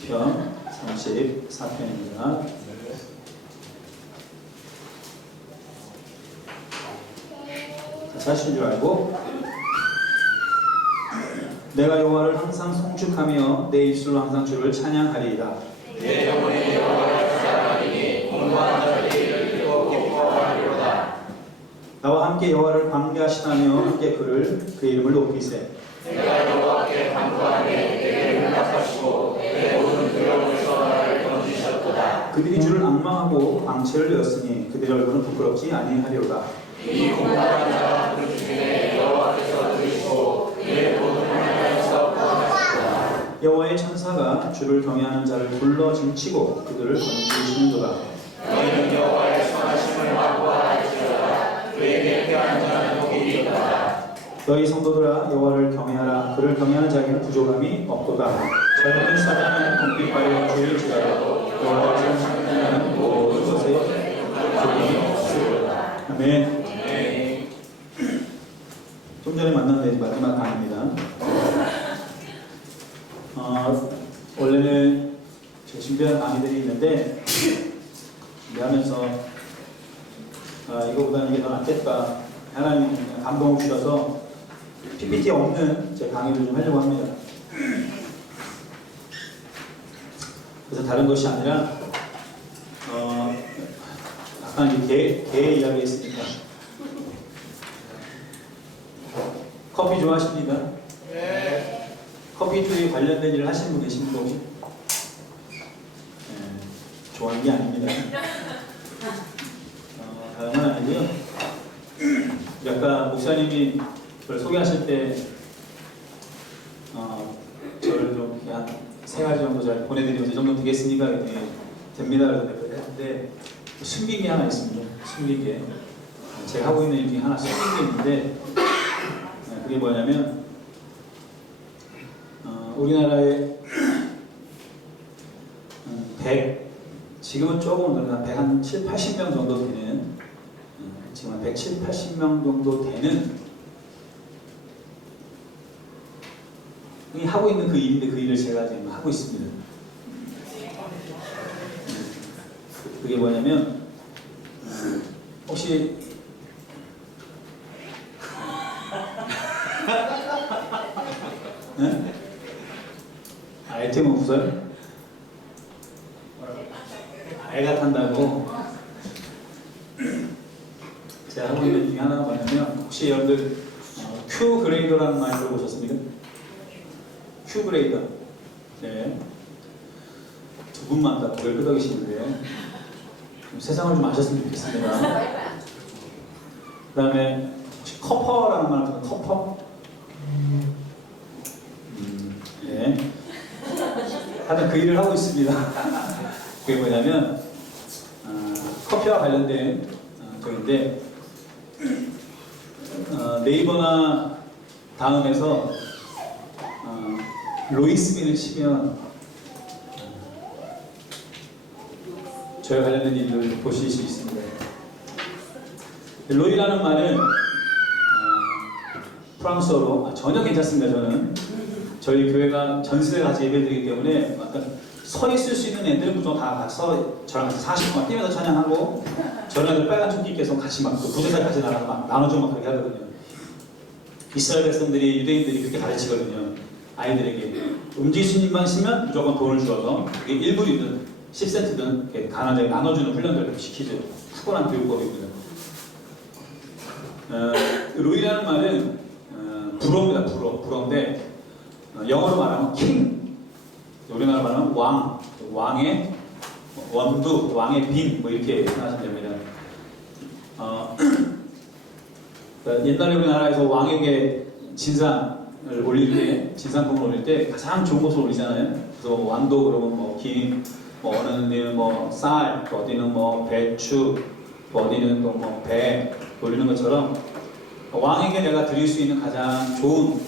시편 34편입니다. 사실인 줄 알고 내가 여호와를 항상 송축하며 내 입술로 항상 주를 찬양하리이다. 내 영혼이 여호와를 사랑하리니 공부한 자를 이르고 기뻐하리로다. 나와 함께 여호와를 광대하시다며 함께 그 이름을 높이세. 내가 여호와께 간구하니 내게 응답하시고 내 모든 두려움에서 나를 건지셨도다. 그들이 주를 앙망하고 방채를 내었으니 그들의 얼굴은 부끄럽지 아니하리로다. 이 공부한 자가 그 중에 여호와께서 들으시고 그의 모든 환난에서 구원하셨도다. 여호와의 천사가 주를 경외하는 자를 불러 진치고 그들을 건지시는도다. 너희는 여호와의 선하심을 마구하할지어다. 그에게 피하는 자는 복이 있도다. 너희 성도들아 여호와를 경외하라. 그를 경외하는 자에게는 부족함이 없도다. 젊은 사람은 검빛발에 주일지라도 여호와를 찾는 모든 것에 부족함이 없으리로다. 아멘. 좀 전에 만난 내 마지막 강의입니다. 원래는 제가 준비한 강의들이 있는데 준비하면서 이거보다는 이게 더 낫겠다. 하나님 감동을 주셔서 PPT 없는 제 강의를 좀 하려고 합니다. 그래서 다른 것이 아니라 약간 개 이야기 했으니까 커피 좋아하십니까? 네. 커피 쪽에 관련된 일을 하시는 분 계십니까 혹시? 좋아하는 게 아닙니다. 다른 건 아니고요. 아까 목사님이 저를 소개하실 때 저를 좀 한 3가지 정도 잘 보내드리면서 이 정도 되겠습니까? 됩니다. 그래서 했는데 숨긴 게 하나 있습니다. 숨긴 게 제가 하고 있는 일 중에 하나 숨긴 게 있는데 그게 뭐냐면 우리나라에 지금은 조금 늘어나 170, 80명 정도 되는 지금 한 170, 80명 정도 되는 이 하고 있는 그 일인데 그 일을 제가 지금 하고 있습니다. 그게 뭐냐면 혹시 네? 아이템 없어요? 애가 탄다고 제가 하고 있는 중에 하나가 뭐냐면 혹시 여러분들 큐 그레이더라는 말 들어보셨습니까? 큐 그레이더. 네. 두 분만 다 고개를 끄덕이시는데요. 세상을 좀 아셨으면 좋겠습니다. 그 다음에 혹시 커퍼라는 말 들어요? 커퍼? 네. 하여튼 그 일을 하고 있습니다. 그게 뭐냐면 커피와 관련된 적인데 네이버나 다음에서 로이스빈을 치면 저와 관련된 일을 보실 수 있습니다. 로이라는 말은 프랑스어로 전혀 괜찮습니다. 저희 교회가 전시대 같이 예배드리기 때문에 약간 서 있을 수 있는 애들은 보통 다 가서 저랑 같이 40분 뛰면서 찬양하고 저런 애들 빨간 조끼 입고 같이 막 부재살까지 나가서 막 나눠주고 막 그렇게 하거든요. 이스라엘 백성들이 유대인들이 그렇게 가르치거든요. 아이들에게 움직이시만 시면 무조건 돈을 주어서 그게 1불이든 10센트든 가난하게 나눠주는 훈련들을 시키죠. 타고난 교육법이고요. 로이라는 말은 불어입니다. 불어인데 영어로 말하면 king, 우리나라 말하면 왕의 원두, 왕의 빈, 뭐 이렇게 생각하시면 됩니다. 옛날에 우리나라에서 왕에게 진상을 올릴 때, 진상품을 올릴 때 가장 좋은 것을 올리잖아요. 그래서 왕도 그러면 뭐 김, 뭐 어느 데는 뭐 쌀, 또 어디는 뭐 배추, 또 어디는 또 뭐 배 올리는 것처럼 왕에게 내가 드릴 수 있는 가장 좋은,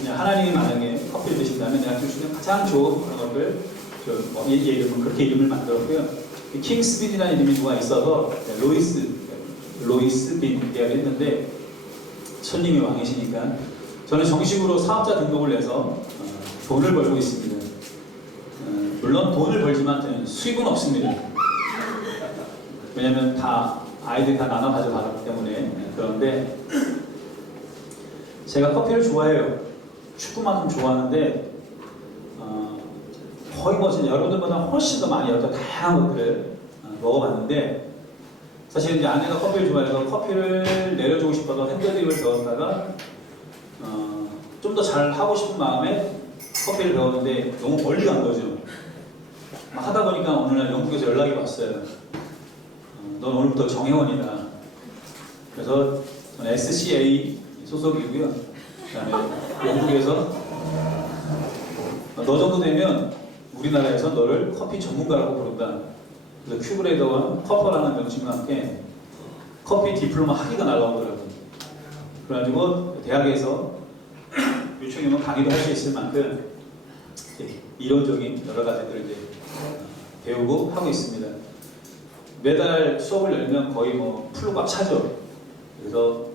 그냥 하나님이 만약에 커피를 드신다면 내가 줄 수 있는 가장 좋은 그런 것들, 얘 이름은 그렇게 이름을 만들었고요. 킹스빈이라는 이름이 누가 있어서 로이스 빈 이야기를 했는데 손님이 왕이시니까 저는 정식으로 사업자 등록을 내서 돈을 벌고 있습니다. 물론 돈을 벌지만 수입은 없습니다. 왜냐면 다 아이들이 다 나눠 가져가기 때문에. 그런데 제가 커피를 좋아해요. 축구만큼 좋아하는데 거의 뭐 진짜 여러분들보다 훨씬 더 많이 어떤 다양한 것들을 먹어봤는데, 사실 이제 아내가 커피를 좋아해서 커피를 내려주고 싶어서 핸드드립을 배웠다가 좀 더 잘 하고 싶은 마음에 커피를 배웠는데 너무 멀리 간 거죠. 하다 보니까 어느 날 영국에서 연락이 왔어요. 넌 오늘부터 정혜원이다. 그래서 저는 SCA 소속이고요. 그다음에 영국에서 너 정도 되면 우리나라에서 너를 커피 전문가라고 부른다. 그래서 큐브레더와 커퍼라는 명칭과 함께 커피 디플로마 학위가 날라오더라고요. 그래가지고 대학에서 요청이 오면 강의도 할 수 있을 만큼 이론적인 여러 가지들을 이제 배우고 하고 있습니다. 매달 수업을 열면 거의 뭐 풀로 꽉 차죠. 그래서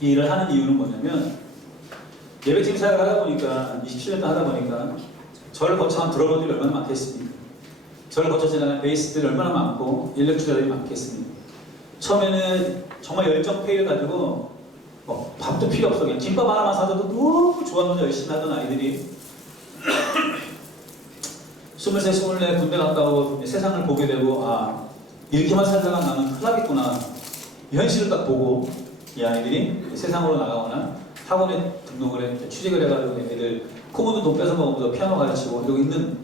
이 일을 하는 이유는 뭐냐면, 예배팀 사역을 하다 보니까 27년 하다 보니까 저를 거쳐한 드러머들이 얼마나 많겠습니까? 저를 거쳐 지나간 베이스들이 얼마나 많고 인력주자들이 많겠습니까? 처음에는 정말 열정페이를 가지고 밥도 필요 없어, 그냥 김밥 하나만 사줘도 너무 좋아하면서 열심히 하던 아이들이 23, 24 군대 갔다 오고 세상을 보게 되고, 이렇게만 살다가 나는 큰일 나겠구나, 이 현실을 딱 보고 이 아이들이 세상으로 나가거나 학원에 등록을 해 취직을 해가지고 애들 코모도 돈 뺏어 먹으면서 피아노 가르치고 이러고 있는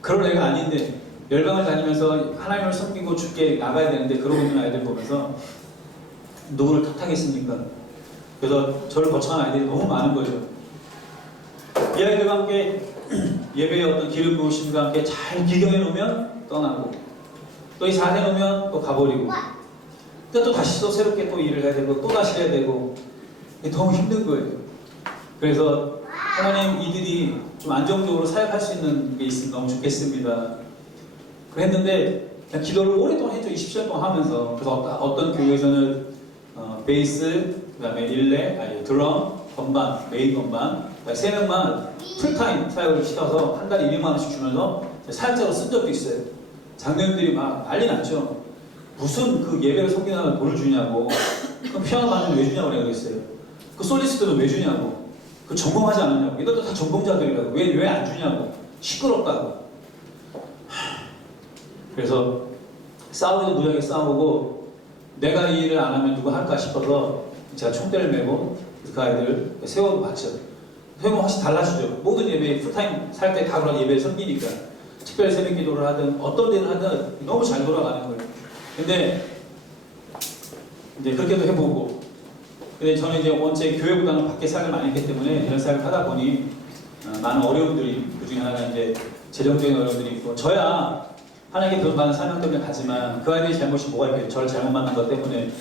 그런 애가 아닌데, 열방을 다니면서 하나님을 섬기고 주께 나가야 되는데 그러고 있는 아이들 보면서 누구를 탓하겠습니까? 그래서 저를 거쳐간 아이들이 너무 많은 거죠. 이 아이들과 함께 예배의 어떤 기름 부으심과 함께 잘 기경해 놓으면 떠나고, 또 이 잘해 놓으면 또 가버리고, 또 다시 또 새롭게 또 일을 해야 되고 또 다시 해야 되고, 너무 힘든 거예요. 그래서 하나님, 이들이 좀 안정적으로 사역할 수 있는 게 있으면 너무 좋겠습니다. 그랬는데 그냥 기도를 오랫동안 했죠. 20년 동안 하면서. 그래서 어떤 교회에서는 베이스, 그 다음에 릴레, 드럼, 건반, 메인 건반 3명만 풀타임 사역을 시켜서 한 달에 200만 원씩 주면서 사역자로 쓴 적도 있어요. 장로님들이 막 난리 났죠. 무슨 그 예배를 섬기는 돈을 주냐고. 그럼 피아노 반주는 왜 주냐고 내가 그랬어요. 그 솔리스트는 왜 주냐고. 그 전공하지 않았냐고. 이것도 다 전공자들이라고. 왜 안 주냐고. 시끄럽다고. 그래서 싸우기도 무지하게 싸우고, 내가 이 일을 안 하면 누가 할까 싶어서 제가 총대를 메고 그 아이들 세워도 봤죠. 세우면 확실히 달라지죠. 모든 예배 풀타임 살 때 다 그런 예배를 섬기니까. 특별 새벽 기도를 하든 어떤 데를 하든 너무 잘 돌아가는 거예요. 근데 이제 그렇게도 해보고, 근데 저는 이제 원체 교회보다는 밖에 사역을 많이 했기 때문에 이런 사역을 하다 보니 많은 어려움들이, 그 중에 하나가 이제 재정적인 어려움들이 있고, 저야 하나님께 도움받는 사명 때문에 가지만 그 아이들의 잘못이 뭐가 있겠어요. 저를 잘못 만난 것 때문에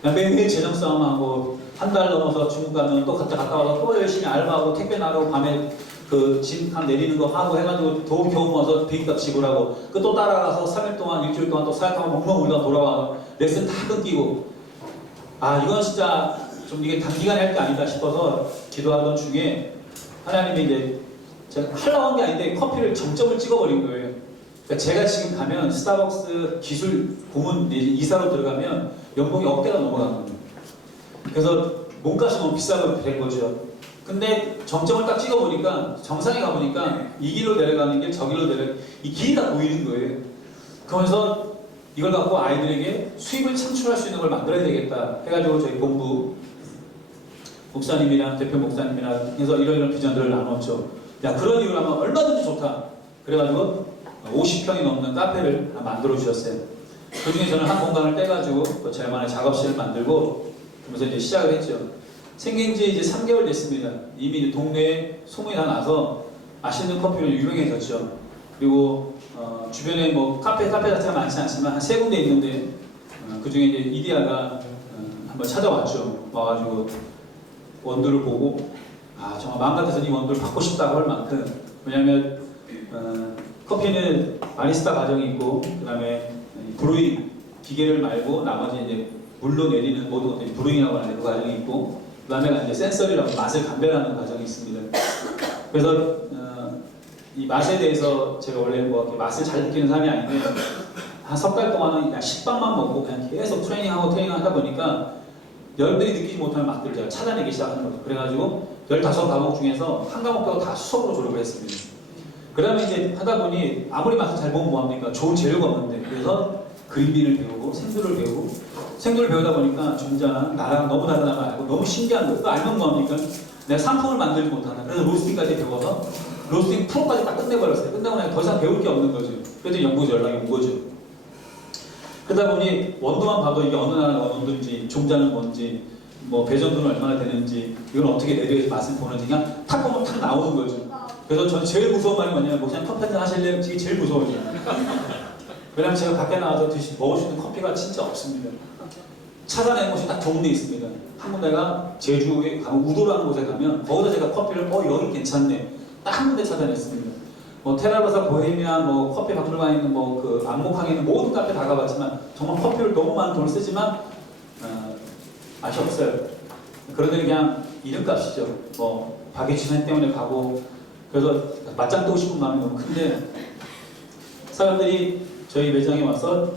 그냥 매일 재정 싸움하고, 한 달 넘어서 중국 가면 또 갔다 와서 또 열심히 알바하고 택배 나가고 밤에 그 짐 내리는 거 하고 해가지고 겨우 모아서 비행값 지불하고, 그 또 따라가서 3일 동안 일주일 동안 또 사역하고 멍멍 울다가 돌아와서 레슨 다 끊기고, 이건 진짜 좀 이게 단기간에 할 게 아니다 싶어서 기도하던 중에 하나님이 이제 제가 하려고 한 게 아닌데 커피를 정점을 찍어버린 거예요. 그러니까 제가 지금 가면 스타벅스 기술 고문 이사로 들어가면 연봉이 억대가 넘어가는 거예요. 그래서 몸값이 너무 비싸게 된 거죠. 근데 정점을 딱 찍어보니까, 정상에 가보니까 이 길로 내려가는 게 저 길로 이 길이 다 보이는 거예요. 그러면서 이걸 갖고 아이들에게 수입을 창출할 수 있는 걸 만들어야 되겠다 해가지고 저희 본부 목사님이랑 대표 목사님이랑 해서 이런 비전들을 나눴죠. 야, 그런 이유로 하면 얼마든지 좋다. 그래가지고 50평이 넘는 카페를 만들어 주셨어요. 그 중에 저는 한 공간을 떼가지고 또 저만의 작업실을 만들고, 그러면서 이제 시작을 했죠. 생긴 지 이제 3개월 됐습니다. 이미 동네에 소문이 다 나서 맛있는 커피로 유명해졌죠. 그리고 주변에 뭐 카페 자체가 많지 않지만 한 3군데 있는데, 그 중에 이제 이디아가 한번 찾아왔죠. 와가지고 원두를 보고, 정말 마음 같아서 이 원두를 받고 싶다고 할 만큼, 왜냐하면 커피는 바리스타 과정이 있고, 그 다음에 브루잉 기계를 말고 나머지 이제 물로 내리는 모든 것들이 브루잉이라고 하는데 그 과정이 있고, 그 다음에 이제 센서리라고 맛을 감별하는 과정이 있습니다. 그래서 이 맛에 대해서 제가 원래 뭐 이렇게 맛을 잘 느끼는 사람이 아닌데 한 석 달 동안은 그냥 식빵만 먹고 그냥 계속 트레이닝하고 하다 보니까 여러분들이 느끼지 못하는 맛들을 제가 찾아내기 시작하는 거죠. 그래가지고 15과목 중에서 한 과목 빼고 다 수석으로 졸업을 했습니다. 그 다음에 이제 하다 보니 아무리 맛을 잘 보면 뭐합니까? 좋은 재료가 없는데 그래서 그림비를 배우고 생두를 배우고 생두를 배우다 보니까 종자는 나랑 너무 다르다는 걸 알고 너무 신기한 거예요. 그거 알면 뭐합니까? 내가 상품을 만들지 못한다. 그래서 로스팅까지 배워서 로스팅 프로까지 딱 끝내버렸어요. 끝나고 나니 더 이상 배울 게 없는 거죠. 그래서 연구소 연락이 온 거죠. 그러다 보니 원두만 봐도 이게 어느 나라 원두인지 종자는 뭔지 뭐 배전도는 얼마나 되는지 이건 어떻게 내려서 맛을 보는지 그냥 탁 보면 탁 나오는 거죠. 그래서 저는 제일 무서운 말이 뭐냐면 뭐 그냥 커피 한잔 하실래요? 이게 제일 무서워요. 왜냐면 제가 밖에 나와서 먹을 수 있는 커피가 진짜 없습니다. 찾아내는 곳이 딱 좋은 데 있습니다. 한 군데가 제주에 가면 우도라는 곳에 가면 거기서 제가 커피를 여기 괜찮네 딱 한 군데 찾아냈습니다. 뭐 테라로사 보헤미아 뭐 커피 박물관에 있는 뭐 그 안목항에 있는 모든 카페 다 가봤지만 정말 커피를 너무 많은 돈을 쓰지만 맛이 없어요. 그러더니 그냥 이름값이죠. 뭐 박예춘 때문에 가고 그래서 맞짱 뜨고 싶은 마음이 너무 큰데 사람들이 저희 매장에 와서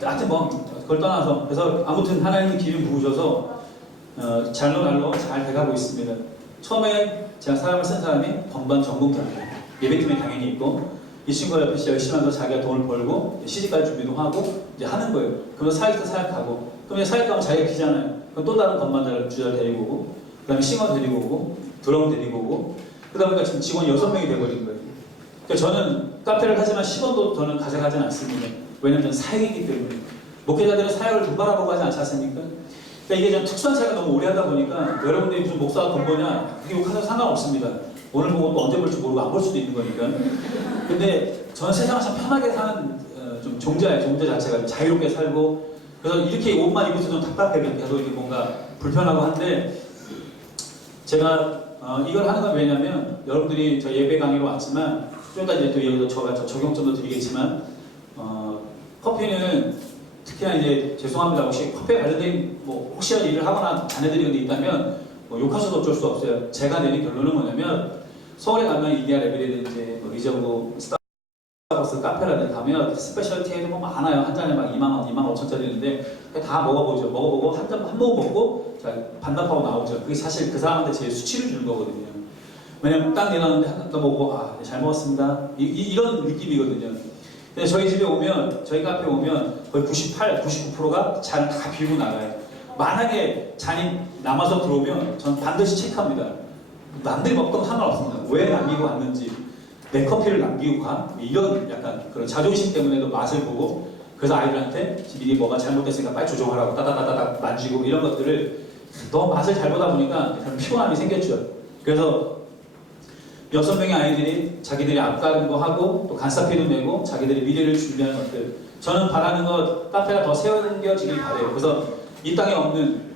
하여튼 뭐 그걸 떠나서 그래서 아무튼 하나님은 기름 부으셔서 잘로 잘 돼가고 있습니다. 처음에 제가 사람을 쓴 사람이 건반 전공자입니다. 예배팀에 당연히 있고 이 친구가 옆에서 열심히 하면서 자기가 돈을 벌고 시집갈 준비도 하고 이제 하는 거예요. 그러면 사역도 사역하고 그럼 이제 사역 가면 자기가 키잖아요. 그럼 또 다른 건반자를 주자 데리고 오고 그 다음에 싱어 데리고 오고 드럼 데리고 오고 그러다 보니까 지금 직원이 6명이 돼버린 거예요. 그러니까 저는 카페를 하지만 10원도 저는 가져가지는 않습니다. 왜냐면 저는 사역이기 때문에 목회자들은 사역을 돈 벌어보고 하지 않지 않습니까? 그러니까 이게 좀 특수한 사역을 너무 오래 하다 보니까 여러분들이 무슨 목사가 돈 버냐 그게 욕하셔도 상관없습니다. 오늘 보고 또 언제 볼지 모르고 안 볼 수도 있는 거니까. 근데 저는 세상을 참 편하게 사는 좀 종자예요. 종자 자체가 자유롭게 살고 그래서 이렇게 옷만 입어서 좀 답답해요. 계속 이렇게 뭔가 불편하고 한데 제가 이걸 하는 건 왜냐면 여러분들이 저 예배 강의로 왔지만 좀 이따 이제 또 여기서 제가 적용점도 드리겠지만 커피는 특히나 이제 죄송합니다. 혹시 커피에 관련된 뭐 혹시라도 일을 하거나 자녀들이 근데 있다면 뭐 욕하셔도 어쩔 수 없어요. 제가 내린 결론은 뭐냐면 서울에 가면 이디야 레벨이든지 뭐 리저브 스타벅스 카페라든지 가면 스페셜티에도 뭐 많아요. 한 잔에 막 2만 원, 2만 5천짜리인데 다 먹어보죠. 먹어보고 한 모금 먹고 반납하고 나오죠. 그게 사실 그 사람한테 제일 수치를 주는 거거든요. 왜냐면 딱 내놨는데 한 잔 먹고 잘 먹었습니다. 이런 느낌이거든요. 근데 저희 집에 오면 저희 카페 오면 거의 98, 99%가 잔 다 비우고 나가요. 만약에 잔이 남아서 들어오면 전 반드시 체크합니다. 남들이 먹던 상관없습니다. 왜 남기고 왔는지 내 커피를 남기고 가? 이런 약간 그런 자존심 때문에도 맛을 보고 그래서 아이들한테 미리 뭐가 잘못됐으니까 빨리 조정하라고 따다다다닥 만지고 이런 것들을 너무 맛을 잘 보다 보니까 피곤함이 생겼죠. 그래서 6명의 아이들이 자기들이 앞가는 거 하고 또 간사피도 내고 자기들이 미래를 준비하는 것들 저는 바라는 것 카페가 더 세워지길 바래요. 그래서 이 땅에 없는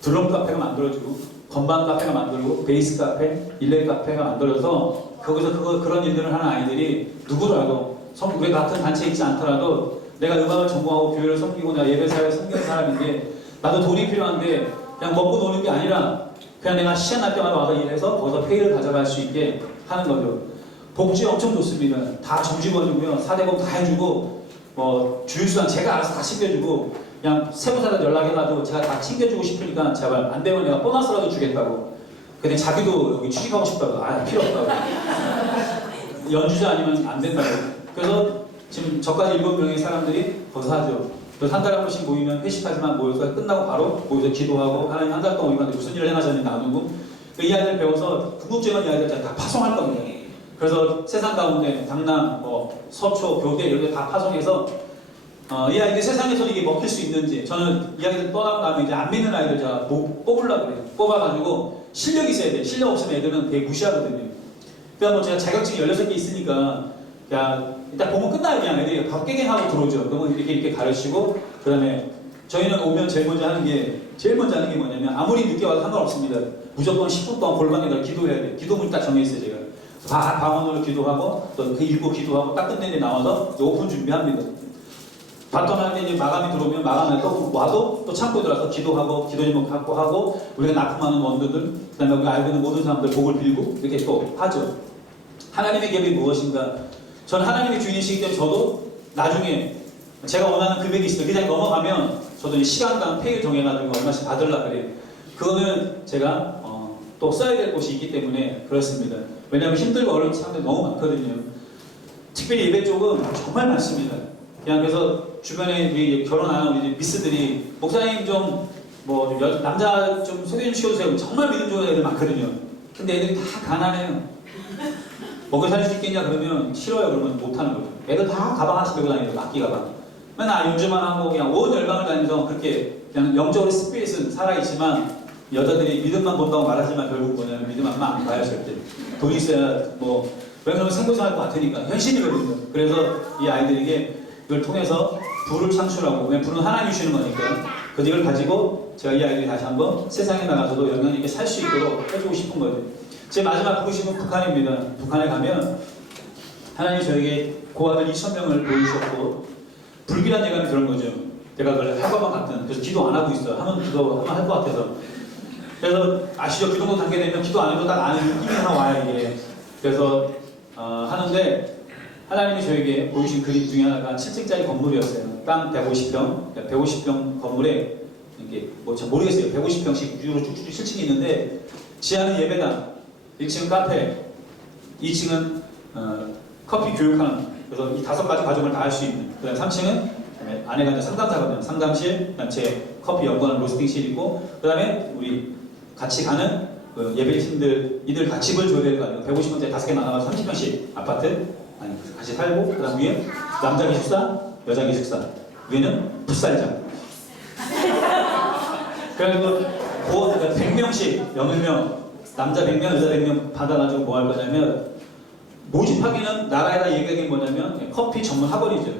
드럼 카페가 만들어지고 건반 카페가 만들고 베이스 카페, 일렉 카페가 만들어서 거기서 그런 일들을 하는 아이들이 누구라도 우리 같은 단체에 있지 않더라도 내가 음악을 전공하고 교회를 섬기고 내가 예배사를 섬기는 사람인데 나도 돈이 필요한데 그냥 먹고 노는 게 아니라 그냥 내가 시간 날 때마다 와서 일해서 거기서 페이를 가져갈 수 있게 하는 거죠. 복지 엄청 좋습니다. 다 정직원이고요. 사대복 다 해주고 뭐 주유수단 제가 알아서 다 챙겨주고 그냥 세무사단 연락해가지고 제가 다 챙겨주고 싶으니까 제발 안 되면 내가 보너스라도 주겠다고. 근데 자기도 여기 취직하고 싶다고. 필요 없다고. 연주자 아니면 안 된다고. 그래서 지금 저까지 7명의 사람들이 거기서 하죠. 그래서 한 달에 한 번씩 모이면 회식하지만 모여서 끝나고 바로 모여서 기도하고 하나님 한 달 동안 우리가 무슨 일을 해나셨는지 나누고 이 아이들 배워서 궁극적인 이야기들 다 파송할 겁니다. 그래서 세상 가운데 당남, 뭐 서초, 교대 이런 데 다 파송해서 이 아이들 세상에서 이게 먹힐 수 있는지 저는 이 아이들 떠나고 나면 이제 안 믿는 아이들 제가 뽑으려고 그래요. 뽑아가지고 실력이 있어야 돼. 실력 없으면 애들은 되게 무시하거든요. 그러니까 뭐 제가 자격증이 16개 있으니까 그냥 일단 보면 끝나요. 그냥 애들이 바로 깨갱하고 들어오죠. 그러면 이렇게 가르치고 그 다음에 저희는 오면 제일 먼저 하는 게 뭐냐면 아무리 늦게 와도 상관없습니다. 무조건 10분 동안 골방에다 기도해야 돼. 기도문이 딱 정해있어요. 제가 방언으로 기도하고 또 그 읽고 기도하고 딱 끝내니 나와서 오픈 준비합니다. 바톤하는데 이제 마감이 들어오면 마감에 또 와도 또 창고에 들어가서 기도하고 기도 제목 갖고 하고 우리가 납품하는 원들들 그 다음에 우리가 알고 있는 모든 사람들 복을 빌고 이렇게 또 하죠. 하나님의 계획이 무엇인가? 저는 하나님의 주인이시기 때문에 저도 나중에 제가 원하는 금액이 있어요. 그 장에 넘어가면 저도 이제 시간당 페이를 정해가지고 얼마씩 받으려고 그래요. 그거는 제가 또 써야 될 곳이 있기 때문에 그렇습니다. 왜냐하면 힘들고 어려운 사람들이 너무 많거든요. 특별히 예배 쪽은 정말 많습니다. 그냥 그래서 주변에 결혼 안 하는 우리 미스들이 목사님 좀 남자 좀 소개 좀 시켜주세요. 정말 믿음 좋은 애들 많거든요. 근데 애들이 다 가난해요. 먹여 살 수 있겠냐 그러면 싫어요. 그러면 못하는 거죠. 애들 다 가방 하나씩 메고 다니고 악기 가방. 맨날 연주만 하고 그냥 온 열방을 다니면서 그렇게 그냥 영적으로 스피릿은 살아있지만 여자들이 믿음만 본다고 말하지만 결국 뭐냐면 믿음 안 봐요 절대. 돈이 있어야 왜냐면 생존할 것 같으니까 현실이거든요. 그래서 이 아이들에게 이걸 통해서 부를 창출하고 그냥 부는 하나님이 주시는 거니까 그 이걸 가지고 제가 이 아이들이 다시 한번 세상에 나가서도 영향 있게 살 수 있도록 해주고 싶은 거죠. 제 마지막 부르심은 북한입니다. 북한에 가면 하나님이 저에게 고아들 2,000명을 보여주셨고 불길한 예감이 그런 거죠. 제가 그걸 할 것만 같은. 그래서 기도 안 하고 있어요. 하면 할 것 같아서. 그래서 아시죠? 그 정도 단계 되면 기도 안 해도 딱 아는 느낌이 하나 와요 이게. 그래서 하는데 하나님이 저에게 보여주신 그림 중에 하나가 7층짜리 건물이었어요. 땅 150평, 150평 건물에 이게 잘 모르겠어요. 150평씩 유로 쭉쭉 7층이 있는데 지하는 예배당, 1층은 카페, 2층은 커피 교육하는. 그래서 이 5가지 과정을 다 할 수 있는. 그다음 3층은 아내가 이제 상담사거든요. 상담실, 그다음 제 커피 연구하는 로스팅실 있고, 그다음에 우리 같이 가는 예배팀들 이들 다 집을 줘야 될 거 아니에요. 150평짜리 5개 나눠서 30평씩 아파트 같이 살고, 그다음 위에 남자 기숙사, 여자 기숙사, 위에는 풋살장. 그래가지고 100명씩 0명 남자 100명, 여자 100명 받아가지고 뭐 할 거냐면 모집하기는 나라에다 얘기하기는 뭐냐면 커피 전문 학원이죠.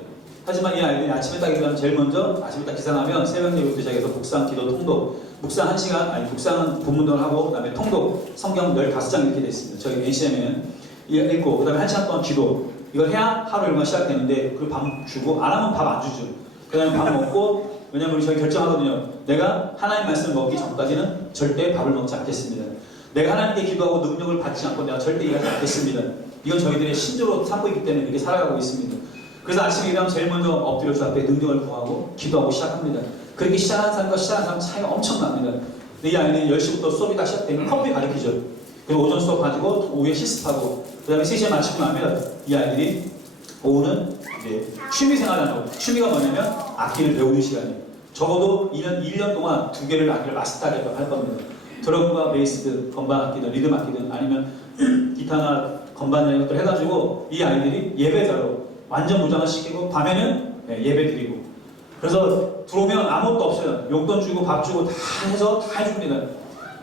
하지만 이 아이들이 아침에 딱 일어나면 제일 먼저 아침에 딱 기상하면 새벽 예배부터 시작해서 묵상, 기도, 통독, 묵상 1시간, 묵상은 본문을 하고 그 다음에 통독, 성경 15장 이렇게 되어 있습니다. 저희 NCM에는 읽고 그 다음에 1시간 동안 기도 이걸 해야 하루 일과가 시작되는데 그리고 밥 주고 안 하면 밥 안 주죠. 그 다음에 밥 먹고 왜냐면 우리 저희 결정하거든요. 내가 하나님 말씀을 먹기 전까지는 절대 밥을 먹지 않겠습니다. 내가 하나님께 기도하고 능력을 받지 않고 내가 절대 일하지 않겠습니다. 이건 저희들의 신조로 삼고 있기 때문에 이렇게 살아가고 있습니다. 그래서 아침에 일어나면 제일 먼저 엎드려 주 앞에 능력을 구하고 기도하고 시작합니다. 그렇게 시작하는 사람과 시작하는 사람 차이가 엄청납니다. 근데 이 아이는 10시부터 수업이 딱 시작되면 커피 가르치죠. 그리고 오전 수업 가지고 오후에 실습하고 그 다음에 3시에 마치고 나면 이 아이들이 오후는 이제 취미생활을 하고 취미가 뭐냐면 악기를 배우는 시간이에요. 적어도 1년 동안 2개를 악기를 마스터하게 할 겁니다. 드럼과 베이스든 건반 악기든 리듬 악기든 아니면 기타나 건반 이런 것들 해가지고 이 아이들이 예배자로 완전 무장을 시키고 밤에는 예배 드리고 그래서 들어오면 아무것도 없어요. 용돈 주고 밥 주고 다 해서 다 해줍니다.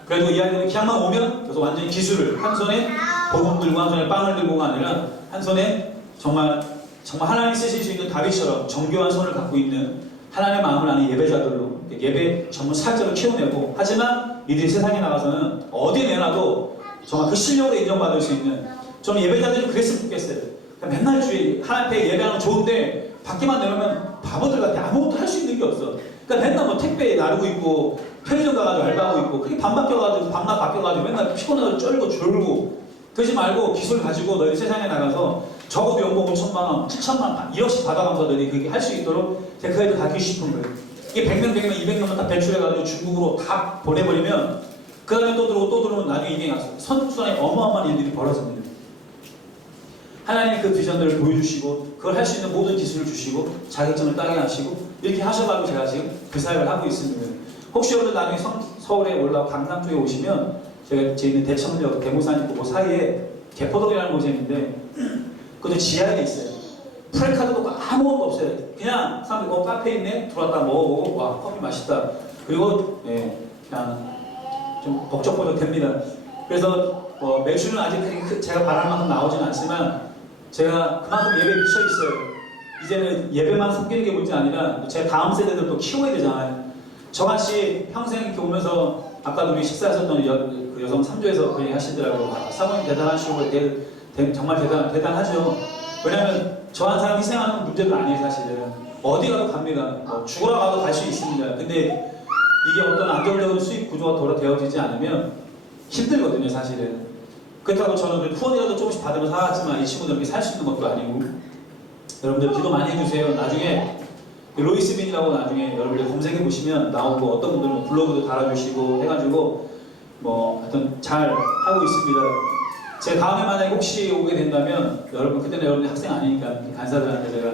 그래도 이 아이들이 그냥만 오면 그래서 완전히 기술을 한 손에 복음 들고 한 손에 빵을 들고가 아니라 한 손에 정말 하나님이 쓰실 수 있는 다윗처럼 정교한 손을 갖고 있는 하나님의 마음을 아는 예배자들로 예배 전문 사역자로 키워내고 하지만 이들이 세상에 나가서는 어디 내놔도 정말 그 실력으로 인정받을 수 있는 저는 예배자들이 그랬으면 좋겠어요. 맨날 주에 하나님 앞에 예배하는 건 좋은데 밖에만 내놓으면 바보들 같아. 아무것도 할 수 있는 게 없어. 그러니까 맨날 뭐 택배에 나르고 있고 편의점 가가지고 알바하고 있고 그게 밤 바뀌어가지고 밤낮 바뀌어가지고 맨날 피곤해서 쩔고 졸고 그러지 말고 기술 가지고 너희 세상에 나가서 적어도 연봉 5천만 원, 7천만 원, 1억씩 받아가면서 너희 그렇게 할 수 있도록 제가 그 애들 가르치고 싶은 거예요. 이게 100명, 200명만 다 배출해가지고 중국으로 다 보내버리면 그 다음에 또 들어오면 나중에 이게 선수단에 어마어마한 일들이 벌어집니다. 하나님이 그 비전들을 보여주시고 그걸 할 수 있는 모든 기술을 주시고 자격증을 따게 하시고 이렇게 하셔가지고 제가 지금 그 사역을 하고 있습니다. 혹시 여러분들 나중에 서울에 올라와 강남 쪽에 오시면 제가 있는 대청역, 대모산 있고 그 사이에 개포동이라는 곳이 있는데 그것도 지하에 있어요. 프레카드도 아무것도 없어요. 그냥 사람들이 카페에 있네 들어왔다 먹어보고 와 커피 맛있다. 그리고 그냥 좀 벅적벅적 됩니다. 그래서 매출은 아직 제가 바라는 만큼 나오지는 않지만 제가 그만큼 예배에 미쳐 있어요. 이제는 예배만 섬기는 게 문제 아니라 제 다음 세대들도 키워야 되잖아요. 저같이 평생 이렇게 오면서 아까도 우리 식사하셨던 그 여성 3조에서 그 얘기 하시더라고요. 사모님 대단하시고 정말 대단하죠. 왜냐면 저 한 사람 희생하는 문제도 아니에요. 사실은 어디 가도 갑니다. 죽으러 가도 갈 수 있습니다. 근데 이게 어떤 안정적인 수익 구조가 되어지지 않으면 힘들거든요. 사실은 그렇다고 저는 후원이라도 조금씩 받으면 살았지만 이 친구들에게 살 수 있는 것도 아니고 여러분들 기도 많이 해주세요. 나중에 로이스 빈이라고 나중에 여러분들 검색해 보시면 나오고 어떤 분들은 뭐 블로그도 달아주시고 해가지고 뭐 하여튼 잘 하고 있습니다. 제가 다음에 만약에 혹시 오게 된다면 여러분 그때는 여러분이 학생 아니니까 간사들한테 제가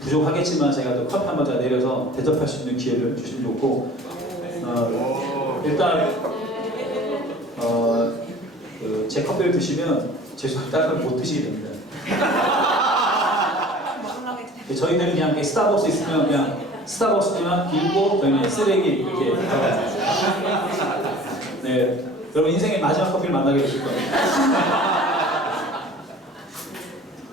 부족하겠지만 제가 또 커피 한 번 더 내려서 대접할 수 있는 기회를 주시면 좋고 일단 제 커피를 드시면 죄송합니다. 다른 걸 못 드시게 됩니다. 저희들은 그냥 이렇게 스타벅스 있으면 그냥 스타벅스만 빌고 저희는 쓰레기 이렇게 네, 여러분 인생의 마지막 커피를 만나게 되실 겁니다.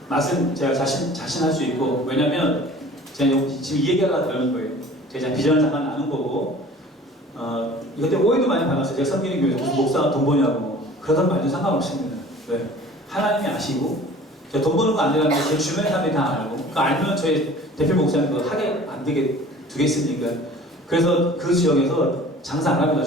맛은 제가 자신할 수 있고 왜냐면 제가 지금 이 얘기하다가 그러는 거예요. 제가 비전을 잠깐 나눈 거고 이것 때문에 오해도 많이 받았어요. 제가 섬기는 교회에서 무슨 목사가 돈 버냐고 그러던 말도 상관없습니다. 네. 하나님이 아시고 제가 돈 버는 거 안 되라는 게 제 주변 사람들이 다 알고 그거 알면 저희 대표 목사님 그거 하게 안 되게 두겠습니까? 그래서 그 지역에서 장사 안 합니다.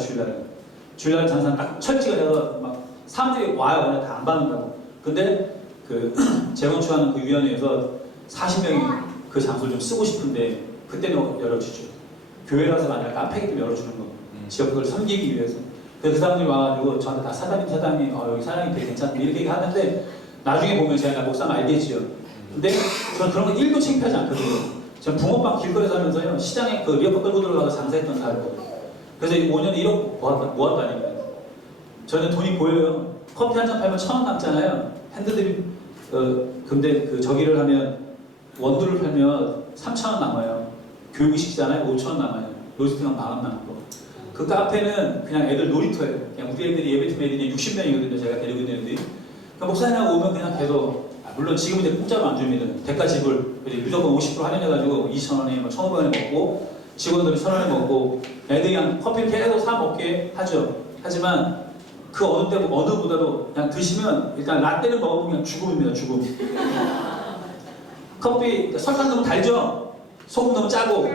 주일날 장사 딱 철지가 돼서 막 사람들이 와요. 그냥 다 안 받는다고. 근데 그 재건축하는 그 위원회에서 40명이 그 장소를 좀 쓰고 싶은데 그때는 열어주죠. 교회라서가 아니라 카페기 때문에 열어주는 거. 지역을 섬기기 위해서. 그래서 그 사람들이 와가지고 저한테 다 사장님 여기 사장님 되게 괜찮다 이렇게 얘기하는데 나중에 보면 제가 목사는 알겠지요. 근데 저는 그런 거 1도 창피하지 않거든요. 저는 붕어빵 길거리 살면서요 시장에 그 리어커 끌고 들어가서 장사했던 사람이거든요. 그래서 5년에 1억 모았다니까요. 저는 돈이 보여요. 커피 한 잔 팔면 1,000원 남잖아요. 핸드드립 근데 그 저기를 하면 원두를 팔면 3,000원 남아요. 교육이 시키잖아요. 5,000원 남아요. 로스팅은 10,000원 남고. 그 카페는 그냥 애들 놀이터예요. 그냥 우리 애들이 예배팀 애들이 60명이거든요. 제가 데리고 있는 애들이. 그러니까 목사님하고 오면 그냥 계속 물론 지금 이제 공짜로 안 줍니다. 대가 지불 무조건 50% 할인해가지고 2,000원에 1,500원에 먹고 직원들이 1,000원에 먹고 애들이 그냥 커피를 계속 사 먹게 하죠. 하지만 그 어느 때보다도 그냥 드시면 일단 라떼를 먹으면 그냥 죽음입니다. 죽음. 커피 설탕 너무 달죠? 소금 너무 짜고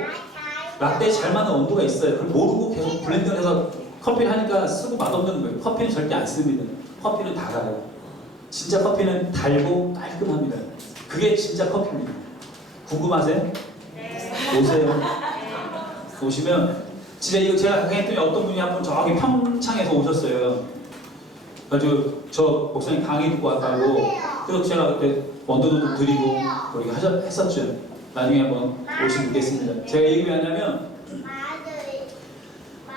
라떼에 잘 맞는 온도가 있어요. 그걸 모르고 계속 블렌딩을 해서 커피를 하니까 쓰고 맛없는 거예요. 커피는 절대 안 씁니다. 커피는 달아요. 진짜 커피는 달고 깔끔합니다. 그게 진짜 커피입니다. 궁금하세요? 네. 오세요. 오시면 진짜 이거 제가 강의했더니 어떤 분이 한 분 저기 평창에서 오셨어요. 그래가지고 저 목사님 강의 듣고 왔다고 그래서 제가 그때 원두도 드리고 우리가 했었죠. 나중에 한번 오시면 좋겠습니다. 제가 이 얘기 왜 하냐면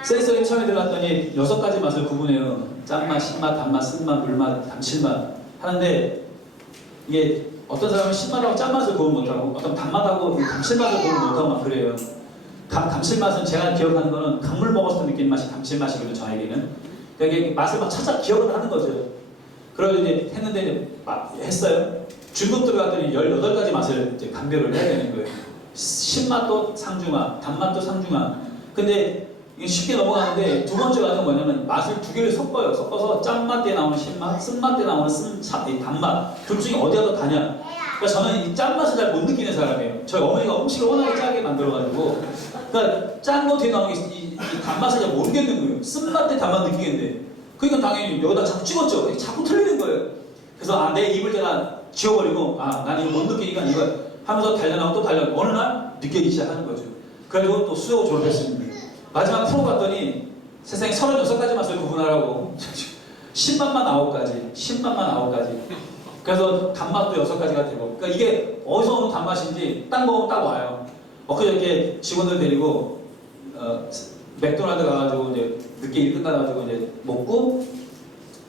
센서리 처음에 들어갔더니 6가지 맛을 구분해요. 짠맛, 신맛, 단맛, 쓴맛, 물맛, 감칠맛 하는데 이게 어떤 사람은 신맛하고 짠맛을 구분 못하고 어떤 단맛하고 감칠맛을 구분 못하고 막 그래요. 감칠맛은 제가 기억하는 거는 강물 먹었을 때 느끼는 맛이 감칠맛이거든요. 저에게는. 그러니까 이게 맛을 막 차차 기억을 하는 거죠. 그래서 이제 했는데 이제 했어요. 중급 들어갔더니 18가지 맛을 이제 감별을 해야 되는 거예요. 신맛도 상중하, 단맛도 상중하. 근데 이게 쉽게 넘어가는데 두 번째 과정은 뭐냐면 맛을 두 개를 섞어요. 섞어서 짠맛 때 나오는 신맛, 쓴맛 때 나오는 단맛. 둘 중에 어디가 더 다냐? 그러니까 저는 이 짠맛을 잘 못 느끼는 사람이에요. 저희 어머니가 음식을 워낙에 짜게 만들어가지고 그러니까 짠 거 뒤에 나오는 게 이 단맛을 잘 모르겠는 거예요. 쓴맛 때 단맛 느끼겠는데 그러니까 당연히 여기다 자꾸 찍었죠. 자꾸 틀리는 거예요. 그래서 내 입을 제가 지워버리고 난 이거 못 느끼니까 이거 하면서 달려나고 또 달려나고 어느 날 느끼기 시작하는 거죠. 그래가지고 또 수호 졸업했습니다. 마지막 프로 갔더니 세상에 36가지 맛을 구분하라고 10맛만 9가지 10맛만 9가지 그래서 단맛도 6가지가 되고 그러니까 이게 어디서 오는 단맛인지 딱 먹으면 딱 와요. 엊그저께 직원들 데리고 맥도날드 가가지고 이제 늦게 일 끝나가지고 이제 먹고